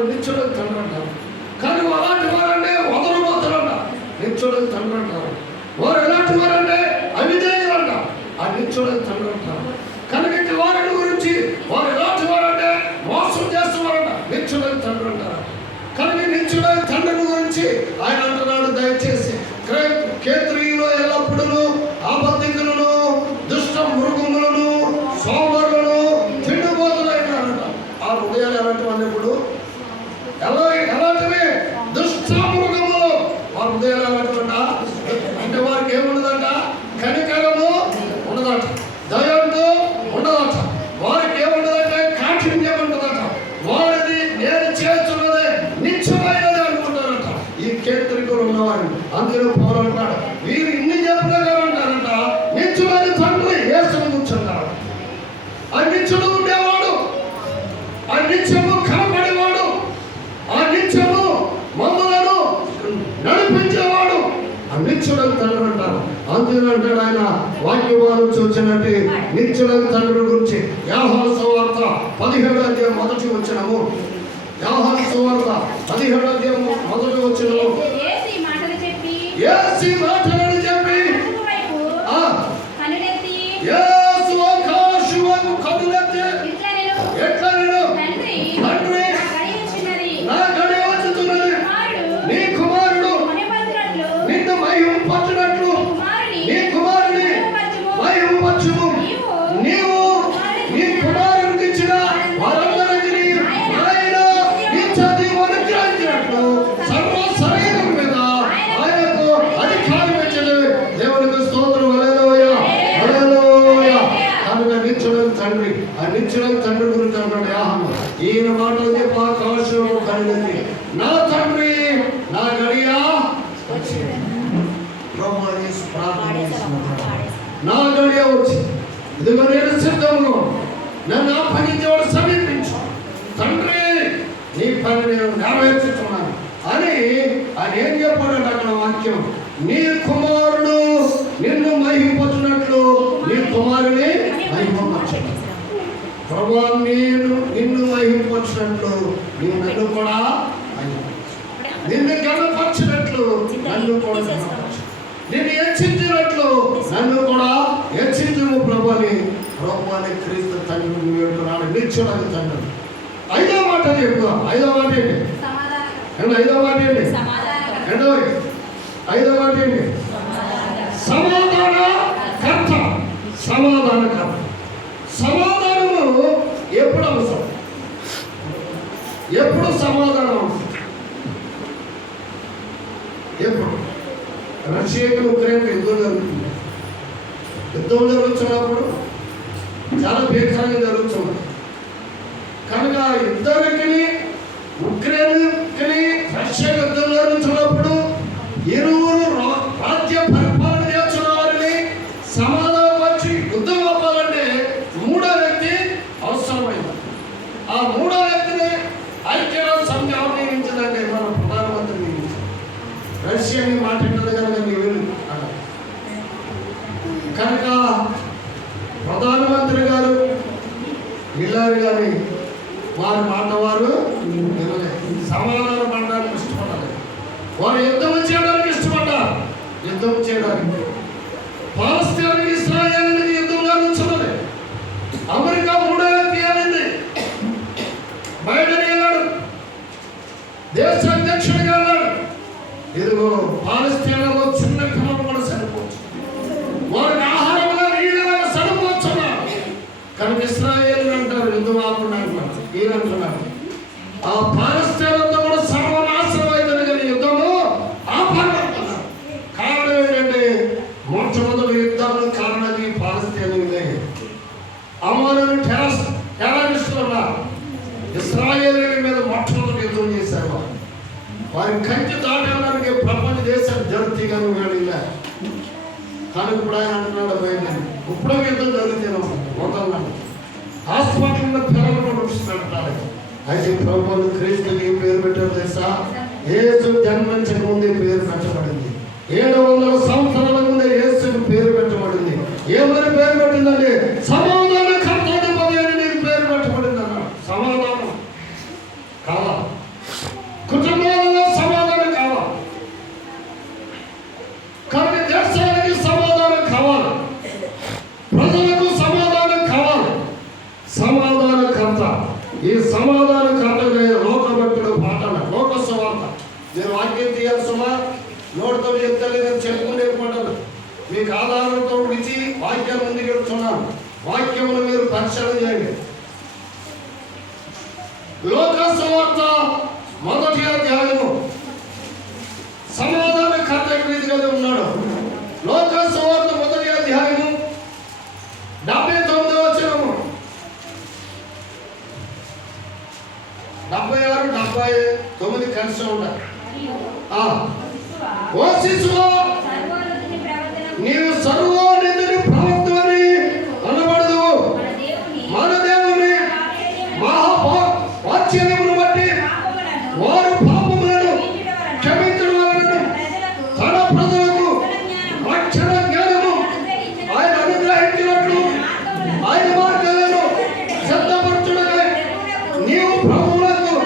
వారు నిత్యుడకు తండ్రి అంటారు. కానీ అలాంటి వారంటే వదలబోతారంట, నిత్యుడకు తండ్రి అంటారు. వారు ఎలాంటి వారంటే అవిధేయులంట, ఆ నిత్యుడకు తండ్రి అంటారు. కనుక ఇట్టి వారిని గురించి వారు ఎలాంటి వారంటే మోసం చేస్తున్నారంట, నిత్యుడకు తండ్రి అంటారు. కనుక నిత్యుడకు తండ్రిని గురించి ఆయన అంటున్నాడు, దయచేసి కేంద్రీయులు ఎల్లప్పుడూ ఆబద్ధికులను, దుష్ట మృగములను, సోమరులను, తిండిపోతులైనారంట. ఆ హృదయాలు ఎలాంటివన్నీ ఇప్పుడు ఎలాంటివి? దుష్ట మృగములు. వారి హృదయాలు ఎలాంటివంట అంటే వారికి ఏముండదంట, కనికరము ఉండదట, దయంతో ఉండదట, వారికి ఏముండదంటే కాఠిన్యం ఉండదట. వారిది నేను చేస్తున్నదే నిత్యమైనది అనుకుంటారట ఈ కేంద్రీకులు ఉన్నవారు. అందులో పౌలు అంటాడు, వీరు ఇన్ని చెప్పినగా ఉంటారంట, నిత్యుడైన తండ్రి యేసును కూర్చుంటారు. ఆ నిత్యుడు ఉండేవాడు, ఆ నిత్యము కనపడేవాడు, ఆ నిత్యము మమ్మలను నడిపించేవాడు, ఆ నిత్యుడైన తండ్రి అంటారు. అందులో అంటాడు ఆయన వాక్యవారు చూసినట్టు నిత్యుడైన తండ్రి గురించి. యోహాను సువార్త 17వ అధ్యాయం మొదటి వచనము. యోహాను సువార్త 17వ అధ్యాయం మొదటి వచనము. యేసు ఈ మాటలను చెప్పి యేసు ఆకాశం వైపు కన్నులెత్తి ఎట్లా నేను తండ్రి నా గడియ వచ్చుతున్నది, నీ కుమారుడు నిన్ను మహిమపరచునట్లు నీ కుమారుని మహిమపరచుము. నీవు నీ కుమారునికి ఇచ్చిన వారందరికీ ఆయన నిత్యజీవం అనుగ్రహించినట్లు సర్వ శరీరం మీద ఆయనకు అధికారం ఇచ్చింది. దేవునికి స్తోత్రం. హల్లెలూయా, హల్లెలూయా. కనుక నిత్యుడైన తండ్రి, ఆ నిత్యుడైన తండ్రి గురించి అన్నాడు యోహాను. ఈయన మాటలు చెప్పి ఆకాశం కనులెత్తి, నా తండ్రి నా గడియ వచ్చింది. నా గడియ వచ్చి ఇదిగో నేను సిద్ధంలో, నన్ను అప్పగించేవాడు సమీపించు. తండ్రి నీ పని నేను నెరవేర్చుతున్నాను అని ఆయన ఏం చెప్పాడంటే అక్కడ వాక్యం, నీ కుమారుడు నిన్ను మహిమపరచునట్లు నీ కుమారుని మహిమపరచు. ప్రభువా, నేను నిన్ను మహిమపరచినట్లు నీవు నన్ను కూడా నిన్ను గణపరిచినట్లు నన్ను కూడా గణపరచు. నిన్ను హెచ్చించినట్లు నన్ను కూడా హెచ్చించుము ప్రభువని క్రీస్తు తండ్రి వేడుకున్నాడు. నిత్యుడైన తండ్రి. ఐదో మాట చెప్పు. ఐదో మాట ఏంటి? ఐదో మాట ఏంటి? రెండవది ఐదో మాట ఏంటి? సమాధానకర్త. సమాధానకర్త. సమాధానము ఎప్పుడు అవసరం? ఎప్పుడు సమాధానం అవసరం? ఎప్పుడు? రష్యాకు ఉక్రెయిన్ యుద్ధం జరుగుతుంది. యుద్ధం జరుగుతున్నప్పుడు చాలా భీకరంగా జరుగుతుంది. కనుక ఇద్దరికి ఉక్రెయిన్కి రష్యా యుద్ధం జరుగుతున్నప్పుడు ఇరువురు రాజ్య పరిపాలన చేస్తున్న వారిని సమాధానపరిచి యుద్ధం అవ్వాలంటే మూడో వ్యక్తి అవసరమైంది. ఆ మూడో వ్యక్తిని ఐక్యరాజ్య సమితి ఎవరు నియమించదంటే మన ప్రధానమంత్రి నియమించారు. రష్యాని మాట్లాడినది కనుక నీవు అన్నారు. కనుక ప్రధానమంత్రి గారు హిల్లరీ గారి వారి మాట వారు సమాధానం పడడానికి ఇష్టపడాలి. వారు యుద్ధం చేయడానికి ఇష్టపడ్డారు. యుద్ధం చేయడానికి పాలస్తీనాకి ఇశ్రాయేలుకి యుద్ధం జరుగుతున్నది. అమెరికా మూడో వ్యక్తి ఏమైంది? బైడెన్ వెళ్ళాడు, దేశ అధ్యక్షుడిగా అన్నాడు. ఇదిగో పాలస్తీనాలో చిన్న పిల్లలు కూడా సరిపోవచ్చు, వారికి ఆహారంగా నీళ్ళగా సరిపోతున్నారు. కనుక ఇశ్రాయేలు అంటారు యుద్ధం ఆకుండా అంటున్నారు. ఈయన అంటున్నారు ఆ పాలస్తీనాతో కూడా సర్వనాశనం అవుతుంది కానీ యుద్ధము ఆపంటున్నారు. కారణం ఏంటంటే మొట్టమొదటి యుద్ధాలు కారణాన్ని పాలస్తీనాలే. అమరుని టెర్రరిస్టుల ఇశ్రాయేలు మీద మొట్టమొదటి యుద్ధం చేశారు. వారి కంచి దాటడానికి ప్రపంచ దేశాలు జరుగుతాయి వెళ్ళిలే. కానీ ఇప్పుడు ఆయన అంటున్నాడు పోయిందని ఇప్పుడు యుద్ధం జరుగుతున్నాం మొదలు హాస్పిటల్లో పిల్లలు కూడా పెడతారు. అయితే ప్రభువులు క్రీస్తుకి ఏం పేరు పెట్టారు తెలుసా? యేసు జన్మించక ముందే పేరు పెట్టబడింది. 700 సంవత్సరాల ముందే యేసుకి పేరు పెట్టబడింది. ఏమని పేరు పెట్టిందంటే సమాధానకర్త అని నీకు పేరు పెట్టబడింది అన్నాడు. సమాధానం కాదా? సువార్త 1వ అధ్యాయము సమాధాన కర్త రీతిగా ఉన్నాడు. లూకాసు సువార్త 1వ అధ్యాయము 79వ వచనము 76, 79 కలిసి ఉండాలి. ఓ శిశువా, నీవు సర్వోన్నతుని ప్రవక్తవని అనబడదు. మన దేవుని మహావాత్సల్యమును బట్టి వారు పాపములను క్షమించడం వలన తన ప్రజలకు రక్షణ జ్ఞానము ఆయన అనుగ్రహించినట్లు ఆయన మార్గాలను సిద్ధపరచుటకై నీవు ప్రభువులకు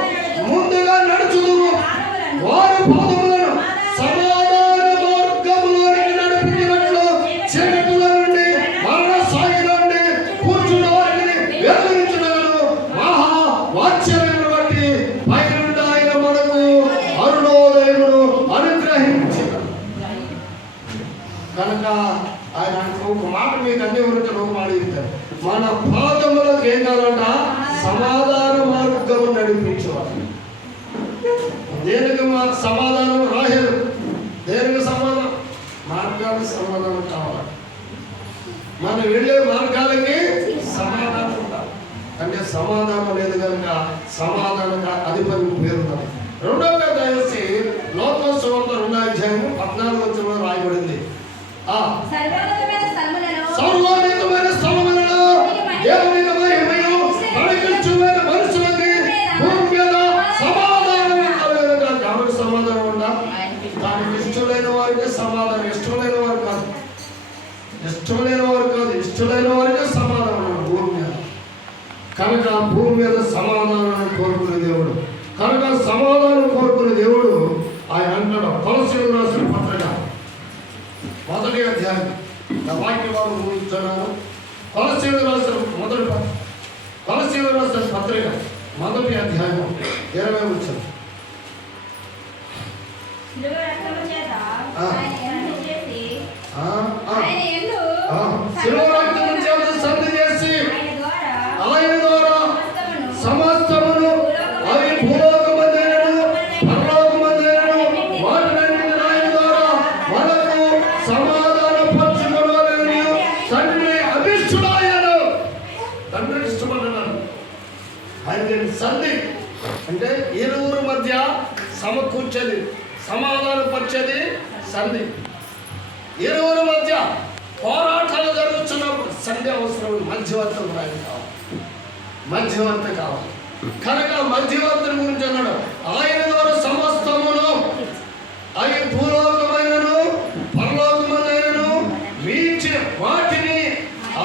ముందుగా నడుచుదువు. వారు పాదములను సమాధాన మార్గములోనికి నడిపించినట్లు చీకటిలో నుండి మరణ సాగిలో నుండి కూర్చున్న వారిని వెలువరించుటకు మహా వాత్సల్యమును బట్టి పైనుండి ఆయన మనకు అరుణోదయమును అనుగ్రహించినాడు. కనుక ఆయన ఒక మాట మీకు అన్ని వరకు మాడిస్తారు. మన పాదములకు ఏం కావాలంట? సమాధాన మార్గము నడిపించేవాడు. దేనికి మాకు సమాధానం రాయరు. దేనికి సమాధానం? మార్గానికి సమాధానం కావాలి. మనం వెళ్ళే మార్గాలకి సమాధానం ఉండాలి. అంటే సమాధానం లేదు కనుక సమాధానంగా అధిపతి పేరున్నది. 2వ దయచేసి లూకాసు సువార్త 2వ అధ్యాయము 14వ వచనంలో రాయబడింది. సర్వోన్నతమైన స్థలములలో దేవుని మహిమయు పలికించువైన మనుషులకి భూమి మీద సమాధానం కలుగునుగా. ఎవరికి సమాధానం ఉందా? దానికి ఇష్టమైన వారికి సమాధానం. ఇష్టమైన వారు కాదు, ఇష్టమైన వారు కాదు, ఇష్టమైన వారికే సమాధానం భూమి మీద. కనుక భూమి మీద సమాధానాన్ని కోరుకునే దేవుడు. కనుక సమాధానం కోరుకునే దేవుడు ఆయన అంటాడు. కొలస్సీయులకు రాసిన పత్రిక 1వ అధ్యాయం వాక్యభాగం ముగిస్తున్నాను. కొలస్సీయులకు రాసిన కొలస్సీయులకు రాసిన పత్రిక 1వ అధ్యాయం 20వ వచనం. శిలువరక్తము చేత సంధి చేసి ఆయన ద్వారా సమస్తమును అవి భూలోకమందైనను పరలోకమందైనను వాటినన్నిటిని ఆయన ద్వారా మనకు సమాధానపరచుకొనువలెనని తండ్రి అభిష్టుడాయను. తండ్రి ఇష్టపడ్డాడు. ఆయన సంధి అంటే ఇరువురు మధ్య సమకూర్చేది, సమాధానపరిచేది సంధి. ఇరువురు మధ్య పోరాటాలు జరుగుతున్నప్పుడు సంధి అవసరం. మధ్యవర్తం ఆయన కావాలి, మధ్యవర్త కావాలి. కనుక మధ్యవర్తుని గురించి అన్నాడు. ఆయన ద్వారా సమస్తమును అవి భూలోకమైనను పరలోకమైనను వీచిన వాటిని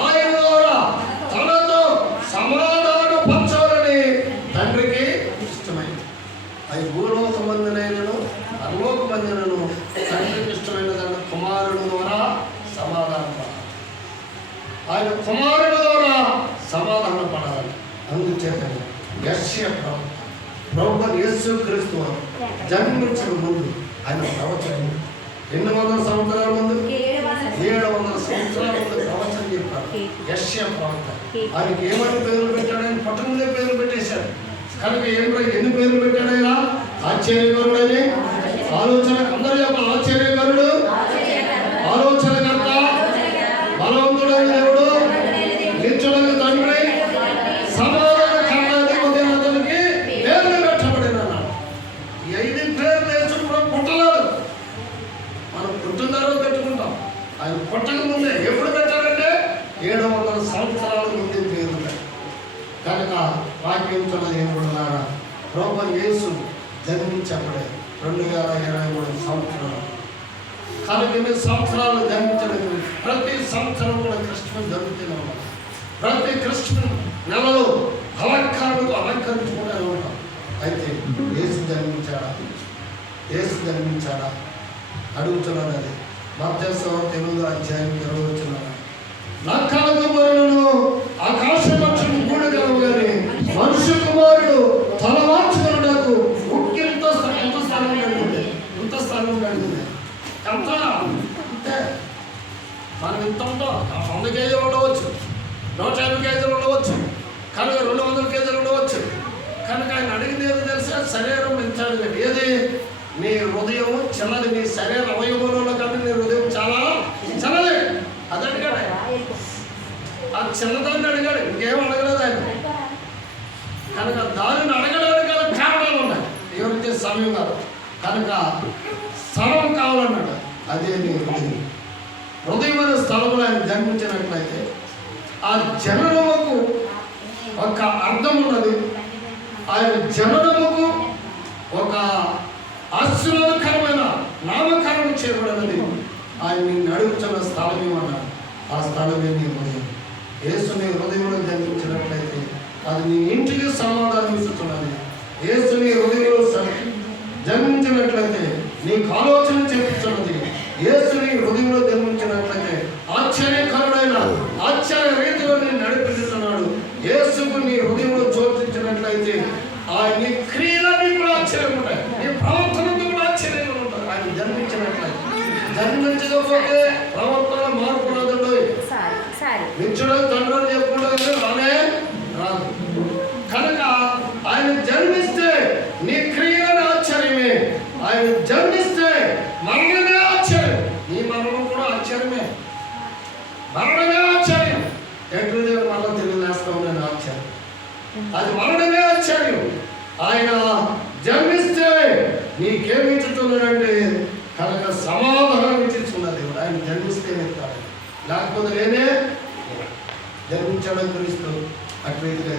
ఆయన ద్వారా తనతో సమాధానపరచాలని తండ్రికి ఇష్టమైంది. అవి భూలోకమందునైనను పరలోకమందునను తండ్రికి ఇష్టమైన దాన్ని కుమారుడు ద్వారా సమాధానం పడాలి. ఆయన కుమారుడు ద్వారా సమాధానం పడాలి. అందుచేత యెషయా ప్రభువు యేసు క్రీస్తు జన్మించిన ముందు ఆయన ప్రవచనం ఎన్ని వందల సంవత్సరాల ముందు 700 సంవత్సరాల ముందు ప్రవచనం చెప్పారు యెషయా ప్రవక్త. ఆయనకి ఏమని పేర్లు పెట్టాడు? ఆయన పట్టణంలో పేర్లు పెట్టేశాడు. కనుక ఎన్ని పేర్లు పెట్టాడు? ఆయన ఆశ్చర్యకరుడని, ఆలోచన, అందరూ చెప్పాలి, ఆశ్చర్యకరుడు, ఆలోచనకర్త, బలవంతుడైన దేవుడు, నిత్యుడైన తండ్రి, సమాధానకర్త అతనికి పేర్లు పెట్టబడిన. ఈ 5 పేర్లు వేసుకున్న పుట్టలేదు. మనం పుట్టిన తర్వాత పెట్టుకుంటాం. ఆయన పుట్టక ముందే ఎప్పుడు పెట్టారంటే 700 సంవత్సరాల ముందే పేర్లు పెట్టారు. కనుక వాక్యంతో ఏమన్నారా? ప్రభువు యేసు జన్మించబడే 2023 సంవత్సరాలు. కనుక ఎన్ని సంవత్సరాలు జన్మించలేదు. ప్రతి సంవత్సరం కూడా క్రిస్మస్ జరుగుతూనే ఉన్నాం. ప్రతి క్రిస్మస్ నెలలో అలంకరించుకుంటూ ఉంటాం. అయితే యేసు జన్మించాడా అడుగుతున్నాను. అది మత్తయి 8వ అధ్యాయం 20వ వచనం. లక్కలకు బరులను ఆకాశ పక్షులు గూడు కలవగానే మనుష్య కుమారుడు తల వాల్చుకొనుటకు ఇంత స్థలం కలిగింది. ఇంత స్థలం కలిగింది. ఎంత అంటే మనం ఇంత ఉంటాం. 100 కేజీలు ఉండవచ్చు, 150 కేజీలు ఉండవచ్చు, కనుక 200 కేజీలు ఉండవచ్చు. కనుక ఆయన అడిగింది ఏదో తెలుసా? హృదయం చిన్నది, నీ శరీర అవయవంలో కంటే నీ హృదయం చాలా చిన్నది. అది అడిగాడు ఆయన. ఆ చిన్నదాన్ని అడిగాడు, ఇంకేం అడగలేదు ఆయన. కనుక దానిని అడగడానికి గల కారణాలు ఉన్నాయి. ఎవరిచ్చే సమయం కాదు కనుక స్థలం కావాలన్నాడు. అదే నీ హృదయం. హృదయమైన స్థలంలో ఆయన జన్మించినట్లయితే ఆ జననముకు ఒక అర్థం ఉన్నది. ఆయన జననముకు ఒక ఆశీర్వాదకరమైన నామకరణం చేయబడినది. ఆయన నిన్ను అడుగుతున్న స్థలం ఏమన్నాడు. ఆ స్థలమే నీ హృదయం. యేసు నీ హృదయంలో జన్మించినట్లయితే అది నీ ఇంటికి సమాధానం ఇస్తున్నది. యేసు నీ హృదయంలో జన్మించినట్లయితే నీకు ఆలోచన చేపిస్తున్నది. యేసు నీ హృదయంలో జన్మించినట్లయితే ఆశ్చర్యకరుడైన ఆశ్చర్య రీతిలో నేను నడిపిస్తున్నాడు. యేసుకు నీ హృదయంలో చోటించినట్లయితే ఆయన నీ క్రియలన్నీ కూడా ఆశ్చర్యం ఉంటాయి, నీ ప్రవర్తనతో కూడా ఆశ్చర్యంగా ఉంటాయి. ఆయన జన్మించినట్లయితే జన్మించకపోతే ప్రవర్తన మార్పు రాదు. నిత్యుడు తండ్రి చెప్పుకుంటే రానే రాదు. కనుక ఆయన జన్మిస్తే నీ క్రియలను ఆశ్చర్యమే. ఆయన జన్మిస్తే మరణమే ఆశ్చర్యం. నీ మరణం కూడా ఆశ్చర్యమే. మరణమే ఆశ్చర్యం. ఎట్లు మళ్ళీ తెలియజేస్తాం నేను ఆశ్చర్యం. అది మరణమే ఆశ్చర్యం. ఆయన జన్మిస్తే నీకేమి ఇచ్చుతున్నాడంటే కనుక సమాధానం ఇచ్చిస్తున్న దేవుడు. ఆయన జన్మిస్తేనే కాదు, లేకపోతే నేనే జన్మించడం క్రీస్తు. అట్లయితే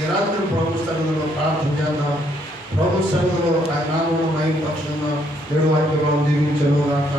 ఈ రాత్రి ప్రభు సన్నిధిలో ప్రార్థన చేద్దాం. ప్రభు సన్నిధిలో ఆయన నామమును మహిమపరచుకుందాం. దేవుడి వాక్యం దీవించను గాక.